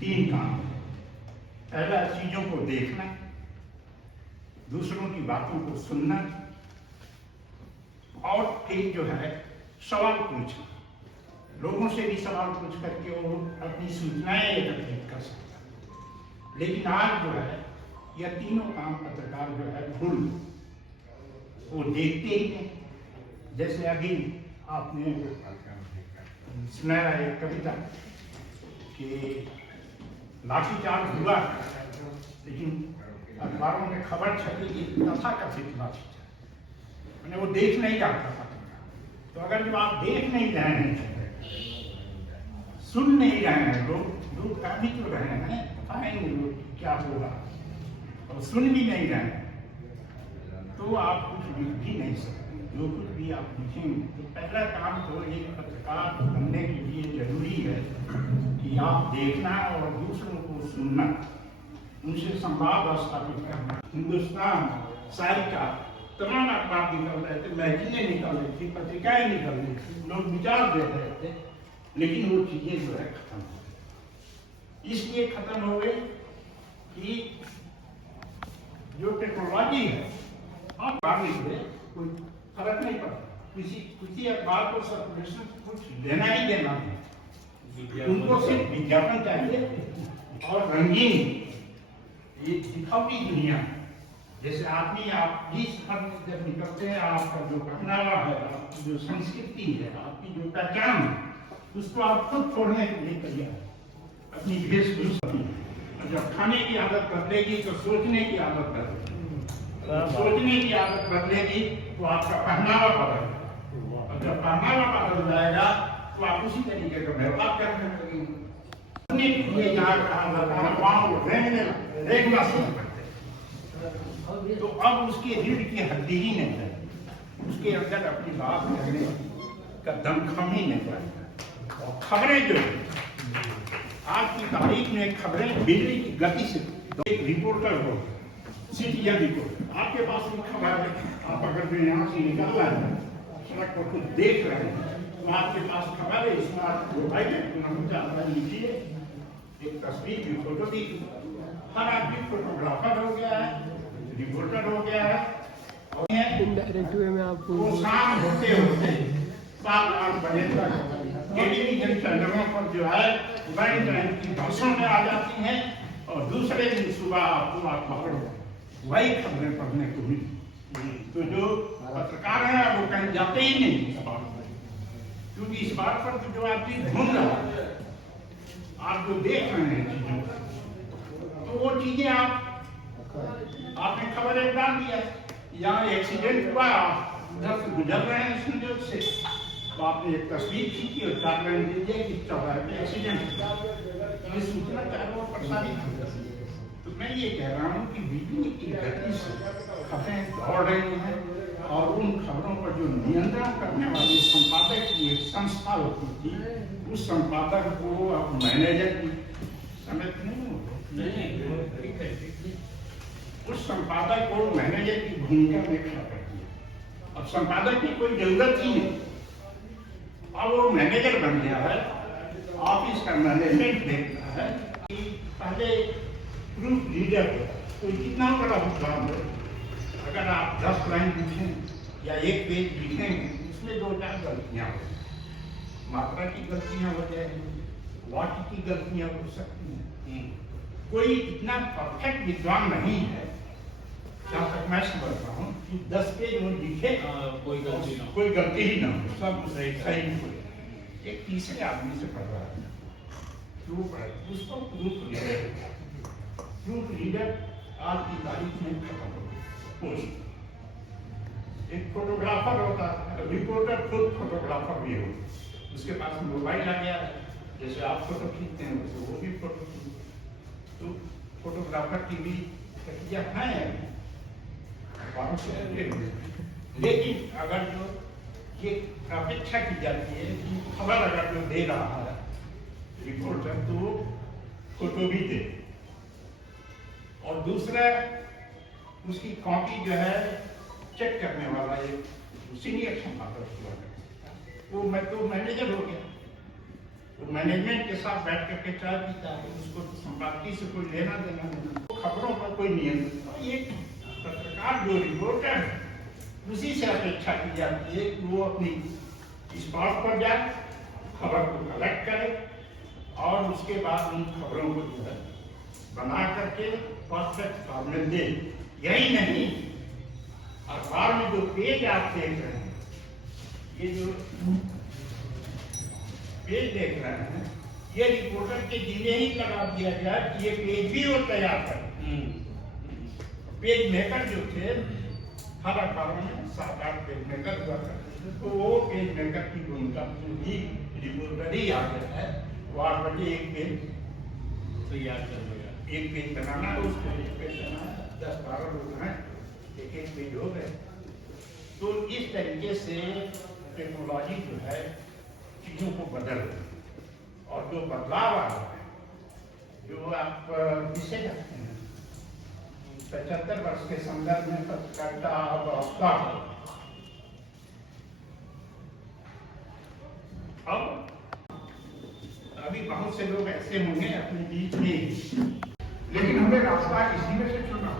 3 काम है। पहला, चीजों को देखना, दूसरों की बातों को सुनना, और फिर जो है सवाल पूछना, लोगों से भी सवाल पूछ करके वो अपनी सूचनाएं एकत्रित कर सकता है। लेकिन आज जो है यह तीनों काम पत्रकार जो है भूल, वो देखते ही नहीं। जैसे अभी आपने सुनाया एक कविता कि लाठीचार्ज हुआ, लेकिन अखबारों में खबर छपी कि तथाकथित लाठीचार्ज, मैंने वो देख नहीं जाता पत्रकार। तो अगर जो आप देख नहीं रहे हैं, सुन नहीं रहे हैं, लोग कह भी तो रहे हैं, बताएंगे लोग क्या होगा, और सुन भी नहीं रहे हैं, तो आप कुछ लिख भी नहीं सकते। जो कुछ भी आप लिखेंगे, तो पहला काम तो एक पत्रकार बनने की लाभ देखना और दूसरों को सुनना, उनसे संवाद स्थापित करना। हिंदुस्तान सारी का तमाम अखबार निकल रहे थे, मैगजीनें निकल रही थी, पत्रिकाएं निकल रही थी, लोग विचार दे रहे थे, लेकिन वो चीजें जो है खत्म हो गई। इसलिए खत्म हो गई कि जो टेक्नोलॉजी है आप बाहर निकले कोई फर्क नहीं पड़ता, किसी अखबार को सर्कुलेशन कुछ लेना ही देना है, उनको सिर्फ विज्ञापन चाहिए और रंगीन ये दिखावटी दुनिया। जैसे आदमी आप जिस घर में जब निकलते हैं, आपका जो पहनावा है, आपकी जो संस्कृति है, आपकी जो पहचान है, उसको आप खुद छोड़ने के लिए तैयार है, अपनी वेशभूषा। और जब खाने की आदत बदलेगी तो सोचने की आदत बदलेगी, सोचने की आदत बदलेगी तो आपका पहनावा बदलेगा, और जब पहनावा बदल जाएगा तो आप उसी तरीके का व्यवहार करने लगेंगे। ये यहाँ कहा जाता है वहाँ रेंगना शुरू करते हैं, तो अब उसकी रीढ़ की हड्डी ही नहीं है, उसके अंदर अपनी बात कहने का दमखम ही नहीं पाएगा। और खबरें जो आज की तारीख में खबरें बिजली की गति से, एक रिपोर्टर हो, सिटीजन रिपोर्टर, आपके पास कोई खबर है, आप अगर जो यहाँ से निकल रहे हैं, सड़क पर कुछ देख रहे हैं, तो आपके पास खबर है, इसमें आप मोबाइल जानकारी लीजिए, एक तस्वीर की फोटो दी, हर आदमी फोटोग्राफर हो गया है, रिपोर्टर हो गया है, और इनडायरेक्ट वे में आपको वो शाम होते होते 7-8 बजे तक टेलीविजन चैनलों पर जो है बैंक की भाषण में आ जाती हैं, और दूसरे दिन सुबह आपको अखबार वही खबरें पढ़ने को मिली। तो जो पत्रकार है वो कहीं जाते ही नहीं इस बात पर, क्योंकि इस बात पर तो जो आदमी ढूंढ रहा है, आप जो देख रहे हैं चीजों, तो वो चीजें आपने खबर एक डाल दिया, यहाँ एक्सीडेंट हुआ, उधर से गुजर रहे हैं संजोग से, तो आपने एक तस्वीर खींची और 4 लाइन दे दिया कि चौराहे पे एक्सीडेंट, ये सूचना चारों ओर प्रसारित हो। तो मैं ये कह रहा हूँ कि बिजली की गति से खबरें दौड़ रही हैं, और उन खबरों पर जो नियंत्रण करने वाली संपादक की एक संस्था होती थी, उस संपादक को अब मैनेजर की समझ नहीं, उस संपादक को मैनेजर की भूमिका में खड़ा करती है। अब संपादक की कोई जरूरत ही नहीं, अब वो मैनेजर बन गया है, ऑफिस का मैनेजमेंट देख रहा है कि पहले प्रूफ रीडर कोई कितना बड़ा विद्वान हो, अगर आप 10 लाइन लिखें या 1 पेज लिखें, उसमें 2-4 गलतियां हो, मात्रा की गलतियां हो जाएंगी, वाक्य की गलतियां हो सकती हैं। कोई इतना परफेक्ट विद्वान नहीं है, जहाँ तक मैं समझ रहा हूँ, कि 10 पेज वो लिखे कोई गलती ही ना हो, सब सही हो। एक तीसरे आदमी से पढ़ रहा है, उसको प्रूफ रीडर आज की तारीख में खत्म हो गया। एक फोटोग्राफर होता है, रिपोर्टर खुद फोटोग्राफर भी हो, उसके पास मोबाइल आ गया है, जैसे आप फोटो खींचते हैं वैसे वो भी फोटो खींचते, तो फोटोग्राफर की भी प्रक्रिया है, लेकिन अगर जो ये अपेक्षा की जाती है कि खबर अगर जो दे रहा है रिपोर्टर, तो फोटो भी दे, और दूसरा उसकी कॉपी जो है चेक करने वाला एक सीनियर संपादक हुआ है, तो मैनेजर हो गया, तो मैनेजमेंट के साथ बैठ करके चाय पीता है, उसको संपादकीय से कोई लेना देना नहीं, तो खबरों पर कोई नियंत्रण। एक पत्रकार जो रिपोर्टर है, उसी से अपेक्षा की जाती है कि वो अपनी स्पॉट पर जाए, खबर को कलेक्ट करे, और उसके बाद उन खबरों को जो है बना करके परफेक्ट फॉर्म में दे। यही नहीं, अखबार में जो पेज आप देख रहे हैं, ये जो पेज देख रहे हैं, ये रिपोर्टर के जिले ही लगा दिया गया कि ये पेज भी वो तैयार कर। पेज मेकर जो थे हर अखबारों में 7-8 पेज मेकर हुआ करते, तो वो पेज मेकर की भूमिका भी रिपोर्टर ही आ गया है। वो 8 बजे एक पेज तैयार कर देगा, एक पेज बनाना है, उसको एक पेज बनाना, 10-12 लोग हैं, एक पेज हो गए। तो इस तरीके से टेक्नोलॉजी जो है चीजों को बदल रही है, और जो बदलाव आ रहा है, जो आप किसे कहते हैं 75 वर्ष के संदर्भ में पत्रकारिता और अवस्था। अब अभी बहुत से लोग ऐसे होंगे अपने बीच में, लेकिन हमें रास्ता इसी में से चुना।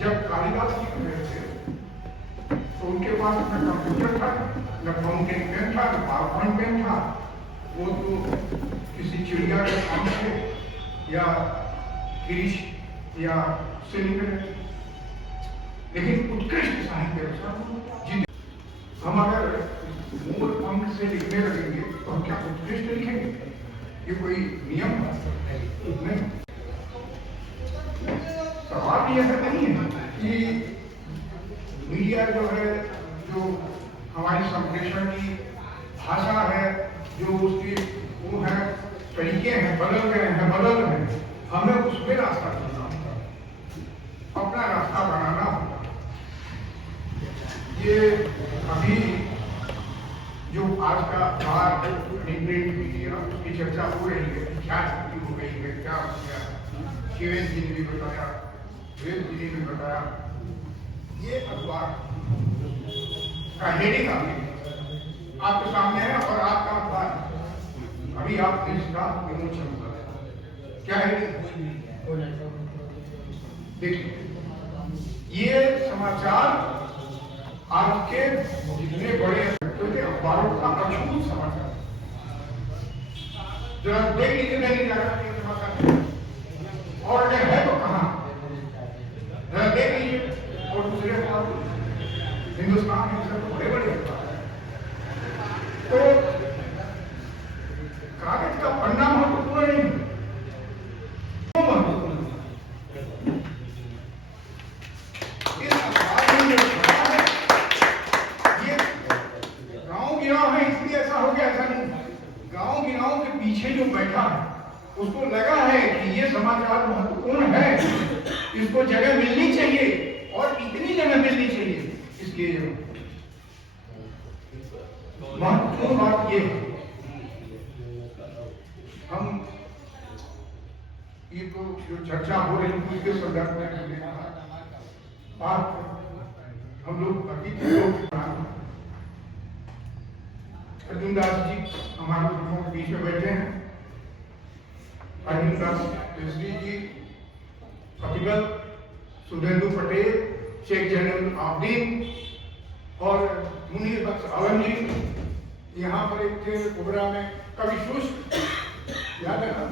जब कालिदास जी हुए थे तो उनके पास न कंप्यूटर था, न फाउंटेन पेन था, न पावरपॉइंट पेन था। वो तो किसी चिड़िया के काम से या गिरीश या सिलिंडर, लेकिन उत्कृष्ट साहित्य रचना। हम अगर मूल अंक से लिखने लगेंगे तो हम क्या उत्कृष्ट लिखेंगे? ये कोई नियम नहीं। सवाल यह नहीं है कि मीडिया जो है, जो हमारी संप्रेषण की भाषा है, जो उसकी वो है तरीके हैं, बदल गए हैं, बदल रहे हैं। हमें उसमें रास्ता चुनना होगा, अपना रास्ता बनाना होगा। ये अभी जो आज का बात प्रिंट मीडिया, उसकी चर्चा हो रही है, क्या स्थिति हो गई है, क्या हो गया, शिवेंद्र जी ने भी बताया, वेद जी ने भी बताया। ये अखबार का हेडिंग आपके सामने है और आपका अखबार अभी आपने इसका विमोचन किया। क्या हेडिंग देखिए, ये समाचार आज के जितने बड़े अखबारों का अछूत समाचार, जरा देख लीजिए दैनिक जागरण के समाचार और है तो कहाँ, जरा देख लीजिए। और दूसरे अखबार हिंदुस्तान में तो बड़े बड़े अखबार हैं। तो कागज का पन्ना महत्वपूर्ण नहीं, उसको लगा है कि ये समाचार महत्वपूर्ण है, इसको जगह मिलनी चाहिए और इतनी जगह मिलनी चाहिए, इसलिए महत्वपूर्ण बात ये है। हम ये तो जो चर्चा हो रही थी उसके संदर्भ में हमने कहा बात हम लोग अर्जुन दास जी हमारे लोगों के बीच में बैठे हैं। अर्जुन दास केसरी जी, कपिल, सुधेंदु पटेल, शेख जैनुल आबदीन और मुनीर बख्श आलम जी यहाँ पर एक थे उबरा में, कवि शुष्क याद है ना?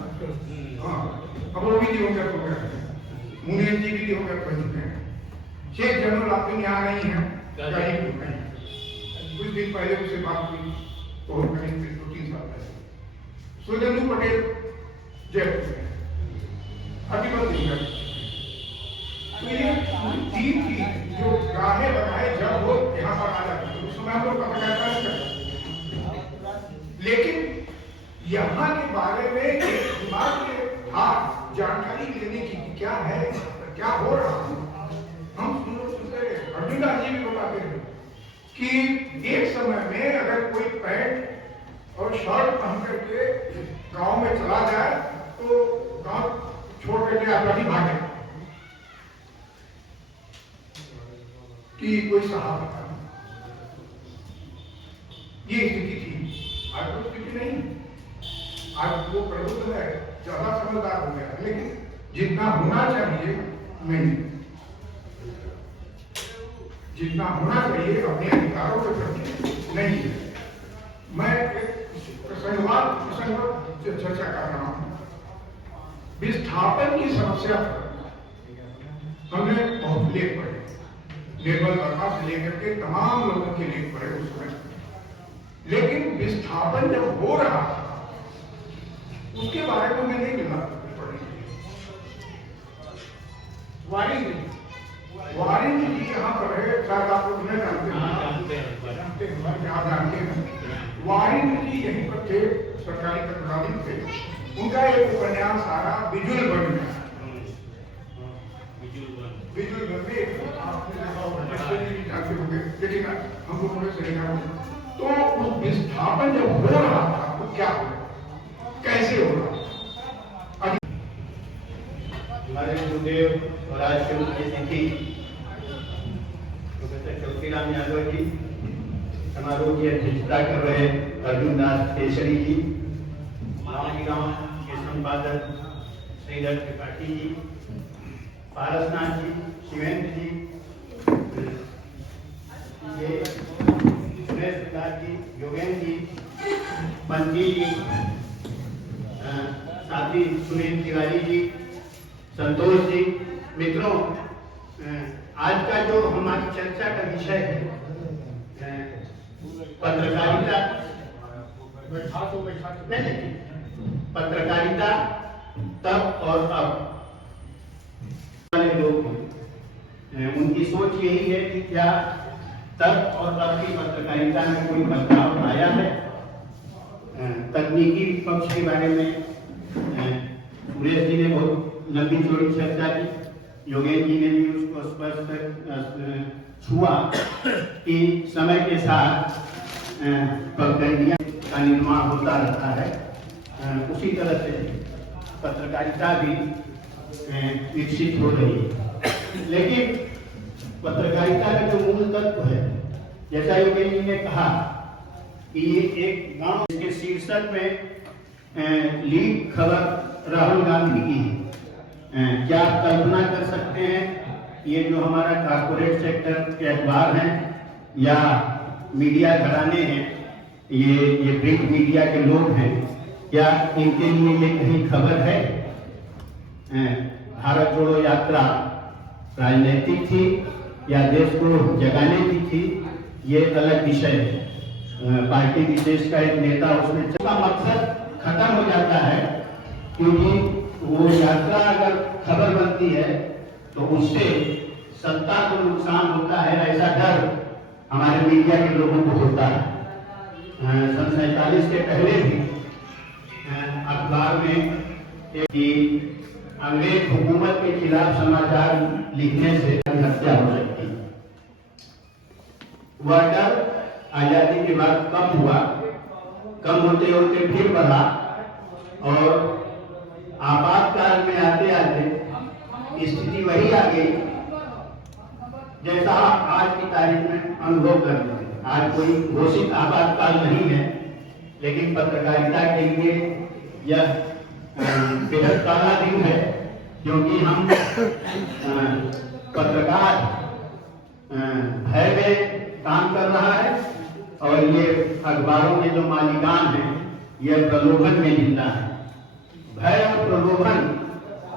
हाँ, अब वो भी दिवंगत हो गए, मुनीर जी भी दिवंगत हो चुके हैं। शेख जैनुल आबदीन यहाँ नहीं है, कुछ दिन पहले उससे बात हुई, बहुत करीब 2-3 साल पहले। सुधेंदु पटेल जयपुर में, अतिबल दिवंगत। तो ये तीन की जो गाहे बनाए जब वो यहाँ पर आ जाते हैं, उस समय हम लोग पत्रकारिता नहीं करते, लेकिन यहाँ के बारे में एक दिमाग में था जानकारी लेने की क्या है, क्या हो रहा है। हम सुनते अर्जुन दास जी भी बताते हैं कि एक समय में अगर कोई पैंट और शर्ट पहन करके गांव में चला जाए तो गांव छोड़ करके अपराधी भागे कि कोई साहब, ये स्थिति थी। आज तो स्थिति नहीं, आज वो प्रबुद्ध है, ज्यादा समझदार हो गया, लेकिन जितना होना चाहिए नहीं, जितना होना चाहिए अपने अधिकारों के प्रति नहीं है। मैं एक प्रसंग से चर्चा कर रहा हूं। विस्थापन की समस्या पर हमने बहुत लेख पढ़े, निर्मल वर्मा से लेकर के तमाम लोगों के लेख पढ़े उसमें, लेकिन विस्थापन जब हो रहा था उसके बारे में मैं नहीं मिला पढ़ने। वारिंग जी यहाँ पर है, शायद आप लोग नहीं जानते हैं। वारिंग जी यहीं पर थे, सरकारी कर्मचारी थे। उनका एक उपन्यास आ रहा बिजुल बन में, बिजुल बन में आपने देखा होगा, जानते होंगे, लेकिन हम लोगों ने सही कहा। तो उस विस्थापन जब हो रहा था तो क्या हुआ, कैसे होगा? हमारे गुरुदेव और आज के मुख्य अतिथि प्रोफेसर चौकीराम यादव जी, समारोह की अध्यक्षता कर रहे अर्जुन दास केसरी जी, गाँव के संपादक श्रीधर त्रिपाठी जी, पारसनाथ जी, शिवेंद्र जी, ये सुरेश प्रसाद जी, योगेंद्र जी, पंजी जी, साथी सुनील तिवारी जी, संतोष जी, मित्रों, आज का जो हमारी चर्चा का विषय है पत्रकारिता, पत्रकारिता तब और अब वाले लोग हैं, उनकी सोच यही है कि क्या तब और अब की पत्रकारिता में कोई बदलाव आया है। तकनीकी पक्ष के बारे में सुरेश जी ने बहुत लंबी चौड़ी चर्चा की, योगेश जी ने भी उसको स्पष्ट छुआ कि समय के साथ पत्रकारिता का निर्माण होता रहता है, उसी तरह से पत्रकारिता भी विकसित हो रही है। लेकिन पत्रकारिता का जो मूल तत्व है, जैसा योगेश जी ने कहा कि ये एक गांव के शीर्षक में लीड खबर राहुल गांधी की है। क्या आप कल्पना कर सकते हैं, ये जो हमारा कॉर्पोरेट सेक्टर के अखबार हैं या मीडिया घराने हैं, ये प्रिंट मीडिया के लोग हैं, क्या इनके लिए ये कहीं खबर है? भारत जोड़ो यात्रा राजनीतिक थी या देश को जगाने की थी, ये अलग विषय है। पार्टी विशेष का एक नेता उसमें का मकसद खत्म हो जाता है, क्योंकि वो यात्रा अगर खबर बनती है तो उससे सत्ता को नुकसान होता है, ऐसा डर हमारे मीडिया के लोगों को होता है। सन 47 के पहले भी अखबार में कि अंग्रेज हुकूमत के खिलाफ समाचार लिखने से हत्या हो सकती है। वह डर आजादी के बाद कम हुआ, कम होते होते फिर बढ़ा और आपातकाल में आते आते स्थिति वही आ गई जैसा आज की तारीख में अनुभव कर रहे हैं। आज कोई घोषित आपातकाल नहीं है, लेकिन पत्रकारिता के लिए यह बेहद काला दिन है, क्योंकि हम पत्रकार भय में काम कर रहा है और ये अखबारों में जो मालिकान हैं यह प्रलोभन में जिंदा है। भय और प्रलोभन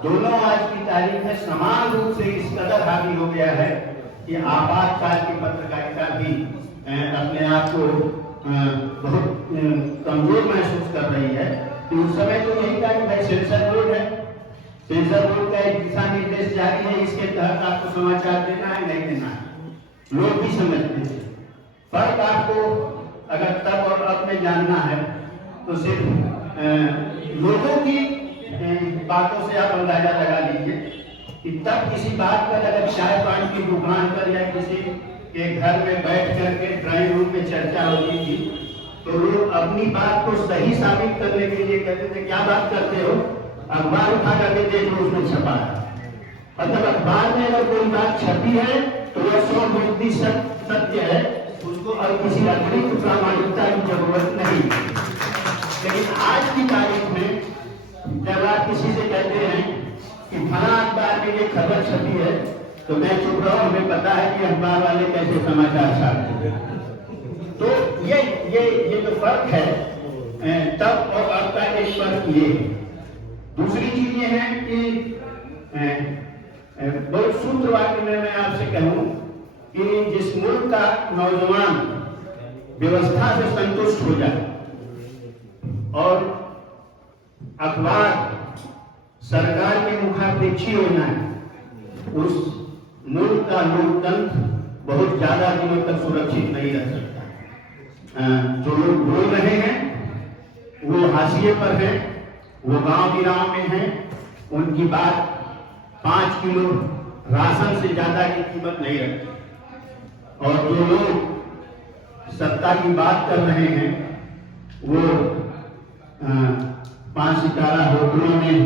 दोनों आज की तारीख में समान रूप से इस कदर हावी हो गया है कि आपातकाल की पत्रकारिता भी अपने आप को बहुत कमजोर महसूस कर रही है। कि उस समय तो यही था कि भाई सेंसर बोर्ड है, सेंसर बोर्ड का एक दिशा निर्देश जारी है, इसके तहत आपको समाचार देना है नहीं देना है, लोग भी समझते थे। फर्क आपको अगर तब और अब में जानना है तो सिर्फ लोगों की बातों से आप अंदाजा लगा लीजिए कि तब किसी बात पर अगर चाय पान की दुकान पर या किसी के घर में बैठ करके ड्राइंग रूम में चर्चा होती थी तो लोग अपनी बात को सही साबित करने के लिए कहते थे क्या बात करते हो, अखबार उठा करके देख लो उसमें छपा है। मतलब अखबार में अगर कोई बात छपी है तो वह 100% सत्य है, उसको और किसी अतिरिक्त प्रामाणिकता की जरूरत नहीं। लेकिन आज की तारीख में जब आप किसी से कहते हैं कि फला अखबार में ये खबर छपी है तो मैं चुप रहा हूं, हमें पता है कि अखबार वाले कैसे समाचार छापते हैं। तो ये जो फर्क है तब और अब का एक फर्क ये है। दूसरी चीज ये है कि बहुत सूत्र वाक्य में मैं आपसे कहूं कि जिस मुल्क का नौजवान व्यवस्था से संतुष्ट हो जाए और अखबार सरकार के मुखापेक्षी हो जाए, उस मुल्क का लोकतंत्र बहुत ज्यादा दिनों तक सुरक्षित नहीं रह सकता। जो लोग बोल रहे हैं वो हाशिए पर हैं, वो गांव गिराव में हैं, उनकी बात 5 किलो राशन से ज्यादा की कीमत नहीं रखती। और जो लोग सत्ता की बात कर रहे हैं वो सितारा होटलों में,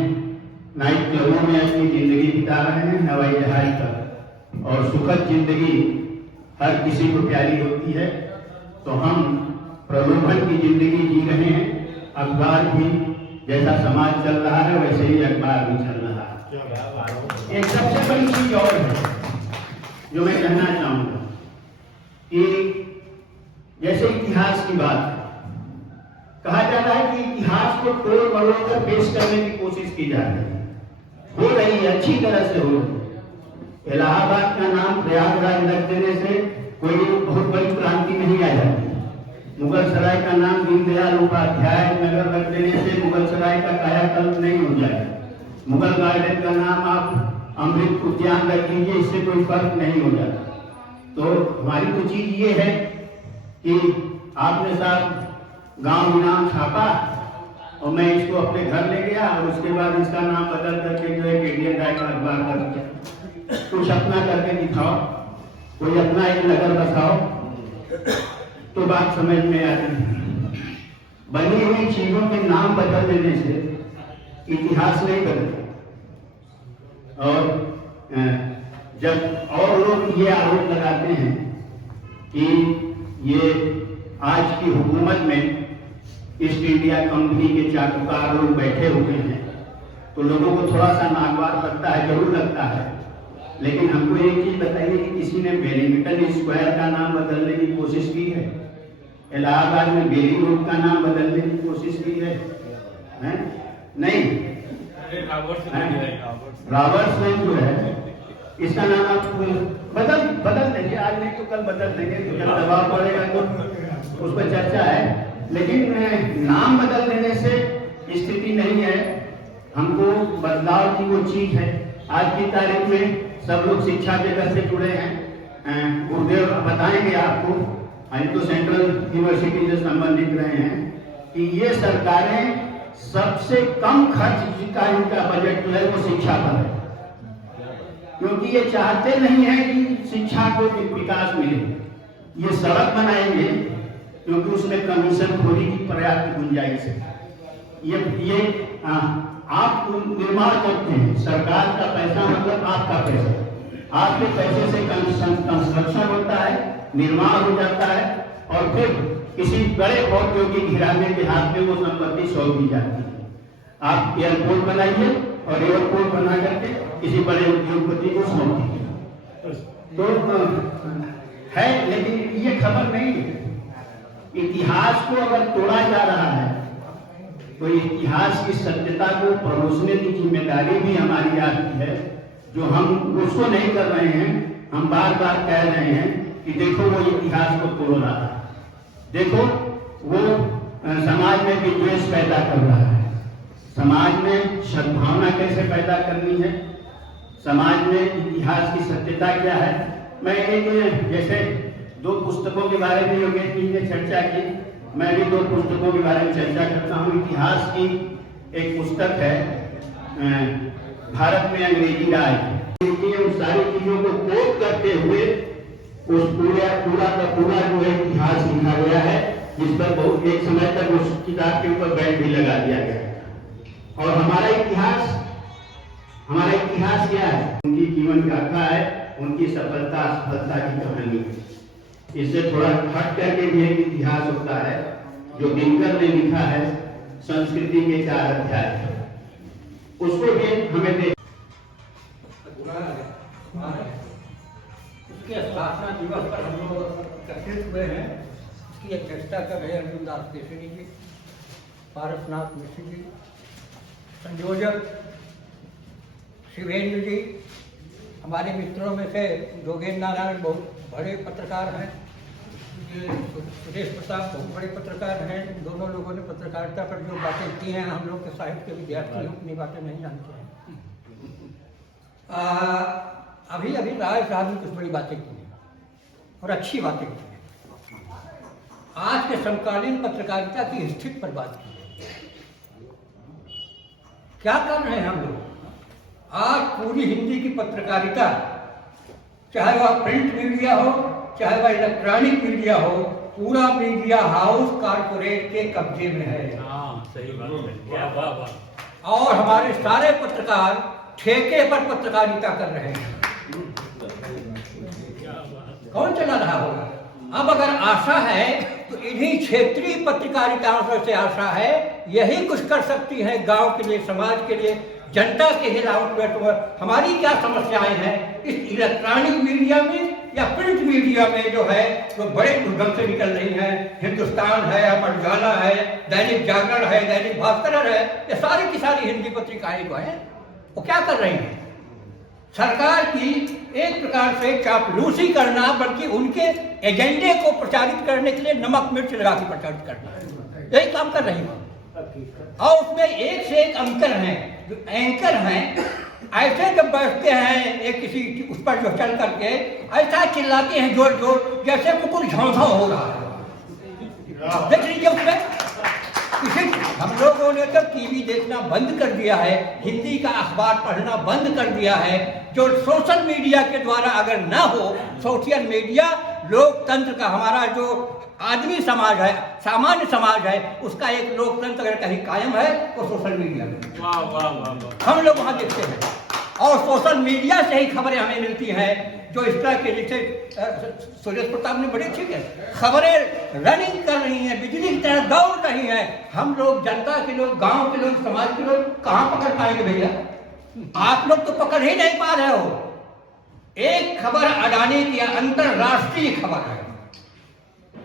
नाइट क्लबों में अपनी जिंदगी बिता रहे हैं, हवाई जहाज पर। और सुखद जिंदगी हर किसी को प्यारी होती है, तो हम प्रलोभन की जिंदगी जी रहे हैं। अखबार भी जैसा समाज चल रहा है वैसे ही अखबार भी चल रहा है। एक सबसे बड़ी चीज और है जो मैं कहना चाहूंगा कि जैसे इतिहास की बात है, कहा जाता है कि इतिहास को तोड़ मरोड़ कर पेश करने की कोशिश की जा रही है, हो रही है, अच्छी तरह से हो रही है। इलाहाबाद का नाम प्रयागराज रख देने से कोई बहुत बड़ी क्रांति नहीं आ जाती। मुगल सराय का नाम दीनदयाल उपाध्याय नगर रख देने से मुगल सराय का कायाकल्प नहीं हो जाएगा। मुगल गार्डन का नाम आप अमृत उद्यान रख लीजिए, इससे कोई फर्क नहीं हो जाता। तो हमारी तो चीज ये है कि आपने साहब गांव नाम छापा और मैं इसको अपने घर ले गया और उसके बाद इसका नाम बदल करके जो है इंडियन राइट अखबार कर दिया। कुछ अपना करके दिखाओ, कोई अपना एक नगर बसाओ, तो बात समझ में आती है। बनी हुई चीजों के नाम बदल देने से इतिहास नहीं बदलता। और जब और लोग ये आरोप लगाते हैं कि ये आज की हुकूमत में ईस्ट इंडिया कंपनी के चाटुकार लोग बैठे हुए हैं, तो लोगों को थोड़ा सा नागवार लगता है, जरूर लगता है। लेकिन हमको एक चीज बताइए कि किसी ने वेलिंगटन स्क्वायर का नाम बदलने की कोशिश की है? इलाहाबाद में बेली रोड का नाम बदलने की कोशिश की है? नहीं। रॉबर्ट्स में जो है इसका नाम आप बदल देंगे, आज नहीं तो कल बदल देंगे, तो जब दबाव पड़ेगा तो उस पर चर्चा है। लेकिन नाम बदल देने से स्थिति नहीं है। हमको बदलाव की वो चीज है। आज की तारीख में सब लोग शिक्षा जगत से जुड़े हैं। गुरुदेव बताएंगे आपको, हम तो सेंट्रल यूनिवर्सिटी से संबंधित रहे हैं, कि ये सरकारें सबसे कम खर्च का इनका बजट जो है वो शिक्षा पर है, क्योंकि ये चाहते नहीं है कि शिक्षा को विकास मिले। ये सड़क बनाएंगे क्योंकि उसमें कमीशन खोरी की पर्याप्त गुंजाइश है। ये आप निर्माण करते हैं, सरकार का पैसा मतलब आपका पैसा, आपके पैसे से कंस्ट्रक्शन होता है, निर्माण हो जाता है, और फिर किसी बड़े औद्योगिक घराने के हाथ में वो संपत्ति सौंप दी जाती है। आप एयरपोर्ट बनाइए और एयरपोर्ट बना करके किसी बड़े उद्योगपति को सौंप दीजिए, तो है। लेकिन ये खबर नहीं है। इतिहास को अगर तोड़ा जा रहा है तो इतिहास की सत्यता को परोसने की जिम्मेदारी भी हमारी आती है, जो हम उसको नहीं कर रहे हैं। हम बार बार कह रहे हैं कि देखो वो इतिहास को तोड़ रहा है, देखो वो समाज में विद्वेष पैदा कर रहा है, समाज में सद्भावना कैसे पैदा करनी है, समाज में इतिहास की सत्यता क्या है। मैं एक जैसे 2 पुस्तकों के बारे में योगेश जी ने चर्चा की, मैं भी 2 पुस्तकों के बारे में चर्चा करता हूँ। इतिहास की एक पुस्तक है भारत में अंग्रेजी राज, उन सारी चीजों को कोट करते हुए उस पूरा का पूरा जो है इतिहास लिखा गया है, जिस पर बहुत एक समय तक उस किताब के ऊपर बैन भी लगा दिया गया। और हमारा इतिहास क्या है? उनकी जीवन गाथा है, उनकी सफलता असफलता की कहानी है। इससे थोड़ा हट करके भी एक इतिहास होता है जो दिनकर ने लिखा है, संस्कृति के 4 अध्याय, उसको भी हमें देख। उसके स्थापना दिवस पर हम लोग एकत्रित हुए हैं। उसकी अध्यक्षता कर रहे अर्जुन दास केसरी जी, पारसनाथ मिश्र जी, संयोजक शिवेंद्र जी, हमारे मित्रों में से जोगेंद्र नारायण बहुत बड़े पत्रकार हैं, सुरेश प्रताप बहुत बड़े पत्रकार हैं। दोनों लोगों ने पत्रकारिता पर जो बातें की हैं, हम लोग के साहित्य के विद्यार्थी अपनी बातें नहीं जानते हैं। अभी राय साहब ने कुछ बड़ी बातें की हैं और अच्छी बातें की हैं। आज के समकालीन पत्रकारिता की स्थिति पर बात की है। क्या कर रहे हैं हम लोग? आज पूरी हिंदी की पत्रकारिता, चाहे वह प्रिंट मीडिया हो, चाहे वह इलेक्ट्रॉनिक मीडिया हो, पूरा मीडिया हाउस कारपोरेट के कब्जे में है। हाँ, सही बात है। वाह वाह वाह। और हमारे सारे पत्रकार ठेके पर पत्रकारिता कर रहे हैं। कौन चला रहा होगा? अब अगर आशा है तो इन्हीं क्षेत्रीय पत्रकारिताओं से आशा है, यही कुछ कर सकती है गांव के लिए, समाज के लिए, जनता के हित। हमारी क्या समस्याएं हैं इस इलेक्ट्रॉनिक मीडिया में या प्रिंट मीडिया में जो है वो बड़े दुर्गम से निकल रही है। हिंदुस्तान है, अमर उजाला है, दैनिक जागरण है, दैनिक भास्कर है, ये सारी की सारी हिंदी पत्रिकाएं जो है वो क्या कर रही हैं? सरकार की एक प्रकार से चापलूसी करना, बल्कि उनके एजेंडे को प्रचारित करने के लिए नमक मिर्च लगा के प्रचारित करना, यही काम कर रही है। और उसमें एक से एक अंकर हैं, जो एंकर हैं ऐसे जब बैठते हैं एक किसी उस पर जो चल करके ऐसा चिल्लाते हैं जोर जोर जैसे कुछ झौंझा हो रहा है। देख लीजिए उसमें हम लोगों ने तो टीवी देखना बंद कर दिया है, हिंदी का अखबार पढ़ना बंद कर दिया है। जो सोशल मीडिया के द्वारा अगर ना हो, सोशल मीडिया लोकतंत्र का, हमारा जो आदमी समाज है, सामान्य समाज है, उसका एक लोकतंत्र अगर कहीं कायम है तो सोशल मीडिया में। वाह वाह वाह वाह। हम लोग वहां देखते हैं और सोशल मीडिया से ही खबरें हमें मिलती हैं, जो इस तरह के, जैसे सुरेश प्रताप ने बड़ी ठीक है खबरें रनिंग कर रही हैं, बिजली की तरह दौड़ रही हैं। हम लोग, जनता के लोग, गांव के लोग, समाज के लोग कहां पकड़ पाएंगे भैया? आप लोग तो पकड़ ही नहीं पा रहे हो। एक खबर अडानी की अंतरराष्ट्रीय खबर है,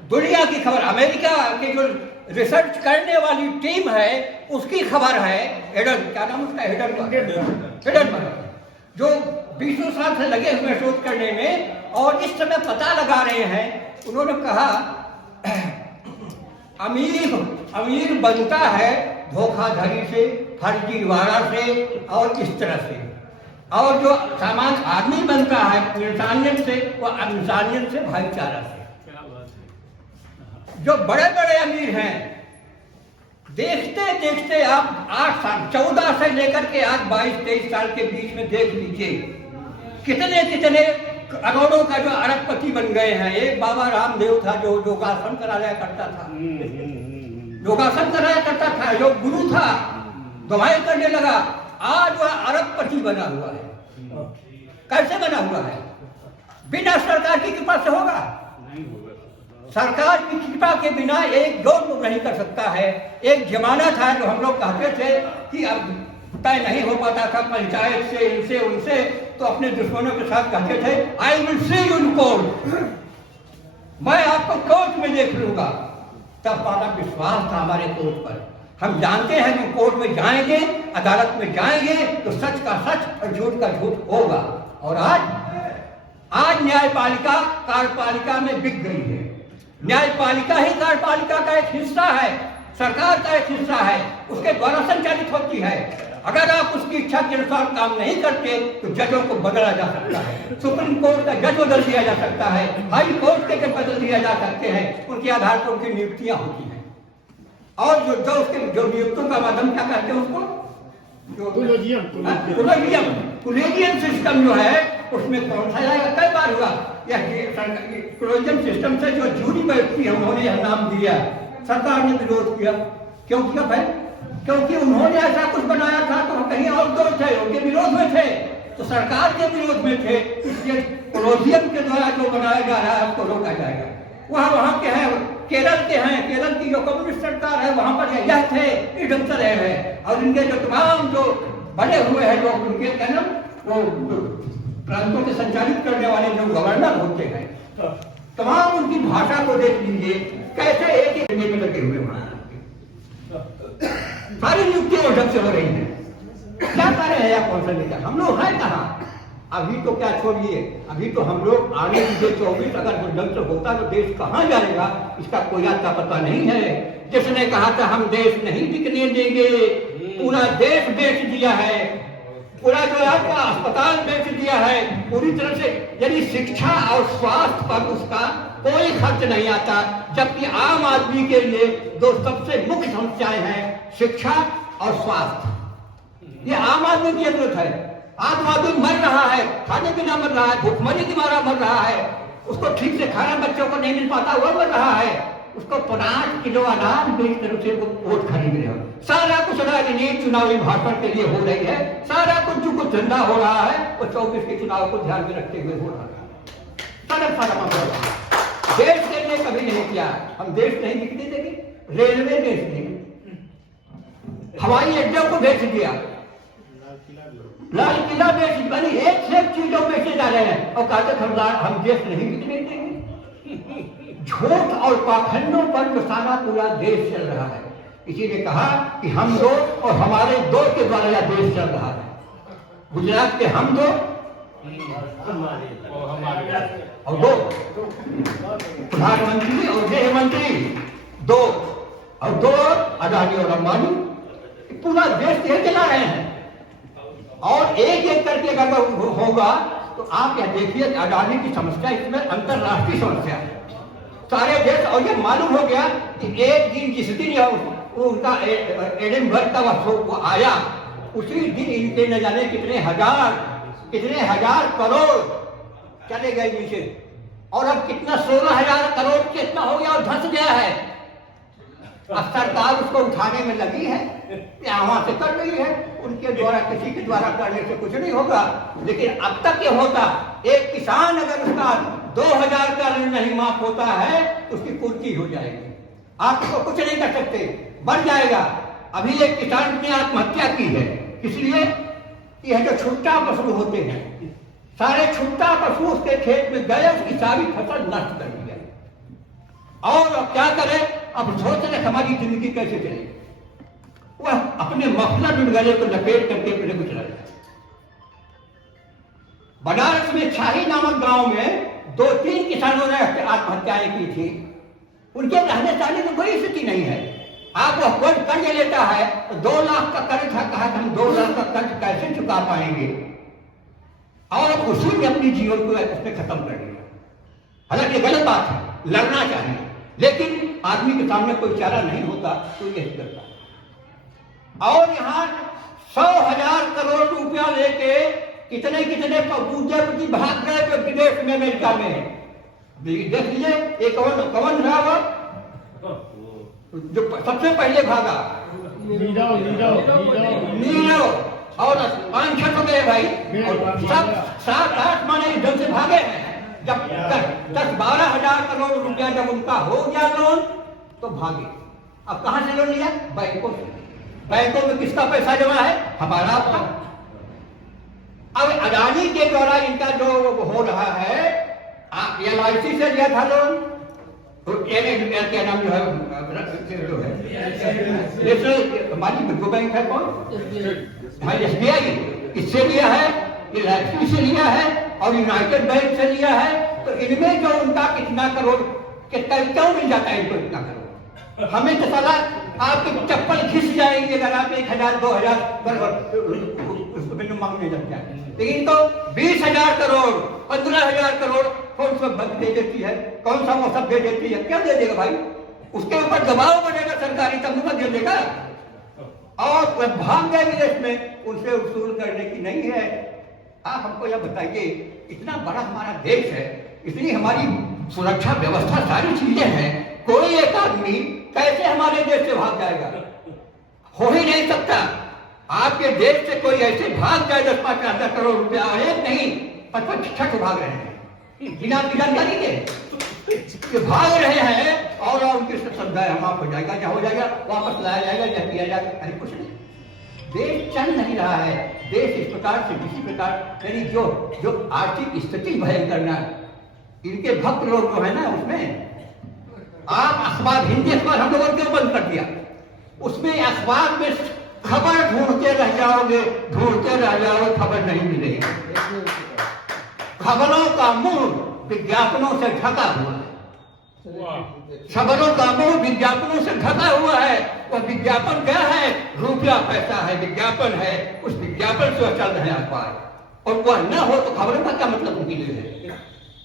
दुनिया की खबर, अमेरिका के जो रिसर्च करने वाली टीम है उसकी खबर है। क्या नाम उसका? हिडनबर्ग, जो 20 साल से लगे हुए शोध करने में और इस समय पता लगा रहे हैं। उन्होंने कहा अमीर बनता है धोखाधड़ी से, फर्जीवाड़ा से और इस तरह से, और जो सामान्य आदमी बनता है इंसानियत से, वह इंसानियत से, भाईचारा से। जो बड़े बड़े अमीर हैं, देखते देखते आप 8 साल, 14 से लेकर के आज 22-23 साल के बीच में देख लीजिए कितने कितने करोड़ों का जो अरबपति बन गए हैं। एक बाबा रामदेव था जो योगासन कराया करता था, योगासन कराया करता था, जो गुरु था, दवाई करने लगा, आज वह अरबपति बना हुआ है। कैसे बना हुआ है? बिना सरकार की कृपा से होगा? सरकार की कृपा के बिना एक जो लोग नहीं कर सकता है। एक जमाना था जो हम लोग कहते थे कि अब तय नहीं हो पाता था पंचायत से, इनसे उनसे, तो अपने दुश्मनों के साथ कहते थे I will see you in court, मैं आपको कोर्ट में देख लूंगा। तब हमारा विश्वास था हमारे कोर्ट पर। हम जानते हैं कि कोर्ट में जाएंगे, अदालत में जाएंगे तो सच का सच और झूठ का झूठ होगा। और आज न्यायपालिका कार्यपालिका में बिक गई है। न्यायपालिका ही कार्यपालिका का एक हिस्सा है, सरकार का एक हिस्सा है, उसके द्वारा संचालित होती है। अगर आप उसकी इच्छा के अनुसार काम नहीं करते तो जजों को बदला जा सकता है, सुप्रीम कोर्ट का जज बदल दिया जा सकता है, हाई कोर्ट के जज बदल दिया जा सकते हैं। उनके आधार पर उनकी नियुक्तियां होती हैं। और जो नियुक्तों का माध्यम क्या कहते हैं उसको? कोलेजियम सिस्टम जो है उसमें कौन सा जाएगा? कई बार हुआ कोलेजियम सिस्टम से जो जूरी बैठती है, उन्होंने यह नाम दिया, सरकार ने विरोध किया। क्यों किया भाई? क्योंकि उन्होंने ऐसा कुछ बनाया था तो कहीं और दो थे, उनके विरोध में थे, तो सरकार के विरोध में थे, इसलिए कोलेजियम के द्वारा जो बनाया जा रहा है उसको रोका जाएगा। वहाँ के हैं, केरल के हैं, केरल की जो कम्युनिस्ट सरकार है वहां पर यह थे, इस ढंग से रहे हैं। और इनके जो तमाम जो बने हुए हैं लोग, उनके कहना वो प्रांतों के संचालित करने वाले जो गवर्नर होते हैं, तमाम उनकी भाषा को देख लीजिए कैसे एक ही जगह में लगे हुए वहां सारी नियुक्तियां ढंग से हो रही हैं। क्या कर रहे हैं कौन सा लेकर? हम लोग हैं कहाँ? अभी तो क्या छोड़िए, अभी तो हम लोग आने दीजिए 24, अगर ढंग से होता तो देश कहाँ जाएगा इसका कोई आता पता नहीं है। जिसने कहा था हम देश नहीं टिकने देंगे, पूरा देश बेच दिया है, पूरा जो आपका अस्पताल बेच दिया है पूरी तरह से। यानी शिक्षा और स्वास्थ्य पर उसका कोई खर्च नहीं आता, जबकि आम आदमी के लिए दो सबसे मुख्य समस्याएं हैं, शिक्षा और स्वास्थ्य। ये आम आदमी की जरूरत है। आम आदमी मर रहा है, खाने पीना मर रहा है, भूखमरी के मारा मर रहा है, उसको ठीक से खाना बच्चों को नहीं मिल पाता, हुआ मर रहा है। उसको 5 किलो अनाज बेच कर उसे वोट खरीद रहे हो, सारा कुछ राजनीति राजनीति चुनावी भाषण के लिए हो रही है, सारा कुछ धंधा हो रहा है वो 24 के चुनाव को ध्यान में रखते हुए हो रहा है। सारा मामला देश के लिए कभी नहीं किया। हम देश नहीं बिकने देंगे, रेलवे बेच देंगे, हवाई अड्डों को बेच दिया, लाल किला बेच, बनी एक से एक चीजों बेचे जा रहे हैं और कहते हम देश नहीं बिकने देंगे। झूठ और पाखंडों पर निशाना पूरा देश चल रहा है। इसीलिए कहा कि हम दो और हमारे दो के द्वारा यह देश चल रहा है। गुजरात के हम दो और दो, प्रधानमंत्री और गृह मंत्री दो, और दो अडानी और अंबानी, पूरा देश यह चला रहे हैं। और एक एक करके अगर होगा तो आप यह देखिए अडानी की समस्या इसमें अंतरराष्ट्रीय समस्या है, सारे देश। और ये मालूम हो गया कि एक दिन जिस दिन उनका एडिनबर्ग का वो आया, उसी दिन इनके न जाने कितने हजार करोड़ चले गए नीचे, और अब कितना 16,000 करोड़ कितना हो गया और धंस गया है। अब सरकार उसको उठाने में लगी है, वहां से कर रही है, उनके द्वारा किसी के द्वारा करने से कुछ नहीं होगा। लेकिन अब तक ये होता, एक किसान अगर उसका 2,000 का ऋण नहीं माफ होता है तो उसकी कुर्की हो जाएगी, आप तो कुछ नहीं कर सकते, बन जाएगा। अभी एक किसान ने आत्महत्या की है, इसलिए यह जो छुट्टा पशु होते हैं, सारे छुट्टा पशु उसके खेत में गए, उसकी सारी फसल नष्ट कर दी गई। और अब क्या करे, अब सोच रहे हमारी जिंदगी कैसे चलेगी। वह अपने मफलर गले को लपेट करके अपने गुजरा जाए। बनारस में शाही नामक गांव में 2-3 किसानों ने आत्महत्याएं की थी। उनके रहने सहने की कोई स्थिति नहीं है। आप वह कोई कर्ज लेता है, 2 लाख का कर्ज था, कहा हम 2 लाख का कर्ज कैसे चुका पाएंगे, और उसी में अपनी जीवन को उसने खत्म कर दिया। हालांकि गलत बात है, लड़ना चाहिए, लेकिन आदमी के सामने कोई चारा नहीं होता तो यही करता है। और यहाँ 100,000 करोड़ रुपया लेके कितने पूंजीपति भाग गए विदेश में, अमेरिका में। देख लीजिए एक कौन रहा जो सबसे पहले भागा, नीरव, और 5-6 तो गए भाई, और सब 7-8 माने इधर से भागे हैं। जब 10-12,000 करोड़ रुपया जब उनका हो गया लोन तो भागे। अब कहां से लोन लिया? बैंकों से। बैंकों में किसका पैसा जमा है? हमारा आपका। अब अडानी के द्वारा इनका जो हो रहा है, LIC से लिया था लोन, तो क्या नाम जो है हमारी विश्व बैंक है कौन, SBI, इससे लिया है, LIC से लिया है और यूनाइटेड बैंक से लिया है। तो इनमें जो उनका कितना करोड़ क्यों मिल जाता है इनको इतना करोड़? हमें तो साला आपकी चप्पल खिंच जाएगी अगर आप 1,000-2,000 मांगने लग जाए। लेकिन तो 20,000 करोड़ 15,000 करोड़ कौन सा बैंक दे देती है, कौन सा मौसम दे देती है, क्या दे देगा भाई? उसके ऊपर दबाव बनेगा सरकारी, तब न दे देगा। और वह भाग गए विदेश में, उनसे वसूल करने की नहीं है। आप हमको यह बताइए, इतना बड़ा हमारा देश है, इतनी हमारी सुरक्षा व्यवस्था, सारी चीजें हैं, कोई एक आदमी कैसे हमारे देश से भाग जाएगा? हो ही नहीं सकता। आपके देश से कोई ऐसे भाग जाए 10-15 करोड़ रुपया, और एक नहीं 55 भाग रहे हैं बिना जानकारी के भाग रहे हैं, और उनके समझाया माफ हो जाएगा, क्या हो जाएगा, वापस लाया जाएगा, क्या किया जाएगा, अरे कुछ नहीं। देश चल नहीं रहा है। देश इस प्रकार से किसी प्रकार, यानी जो आर्थिक स्थिति भयंकर ना, इनके भक्त लोग जो है ना, उसमें आप अखबार, हिंदी अखबार हम लोगों क्यों बंद कर दिया? उसमें अखबार में खबर ढूंढते रह जाओगे, खबर नहीं मिलेगी। खबरों का मुंह विज्ञापनों से ढका हुआ है, खबरों का मुंह विज्ञापनों से ढका हुआ है। वह विज्ञापन क्या है? रुपया पैसा है, विज्ञापन है, उस विज्ञापन से चल रहे हैं अखबार। और वह न हो तो खबरों का क्या मतलब उनके लिए है?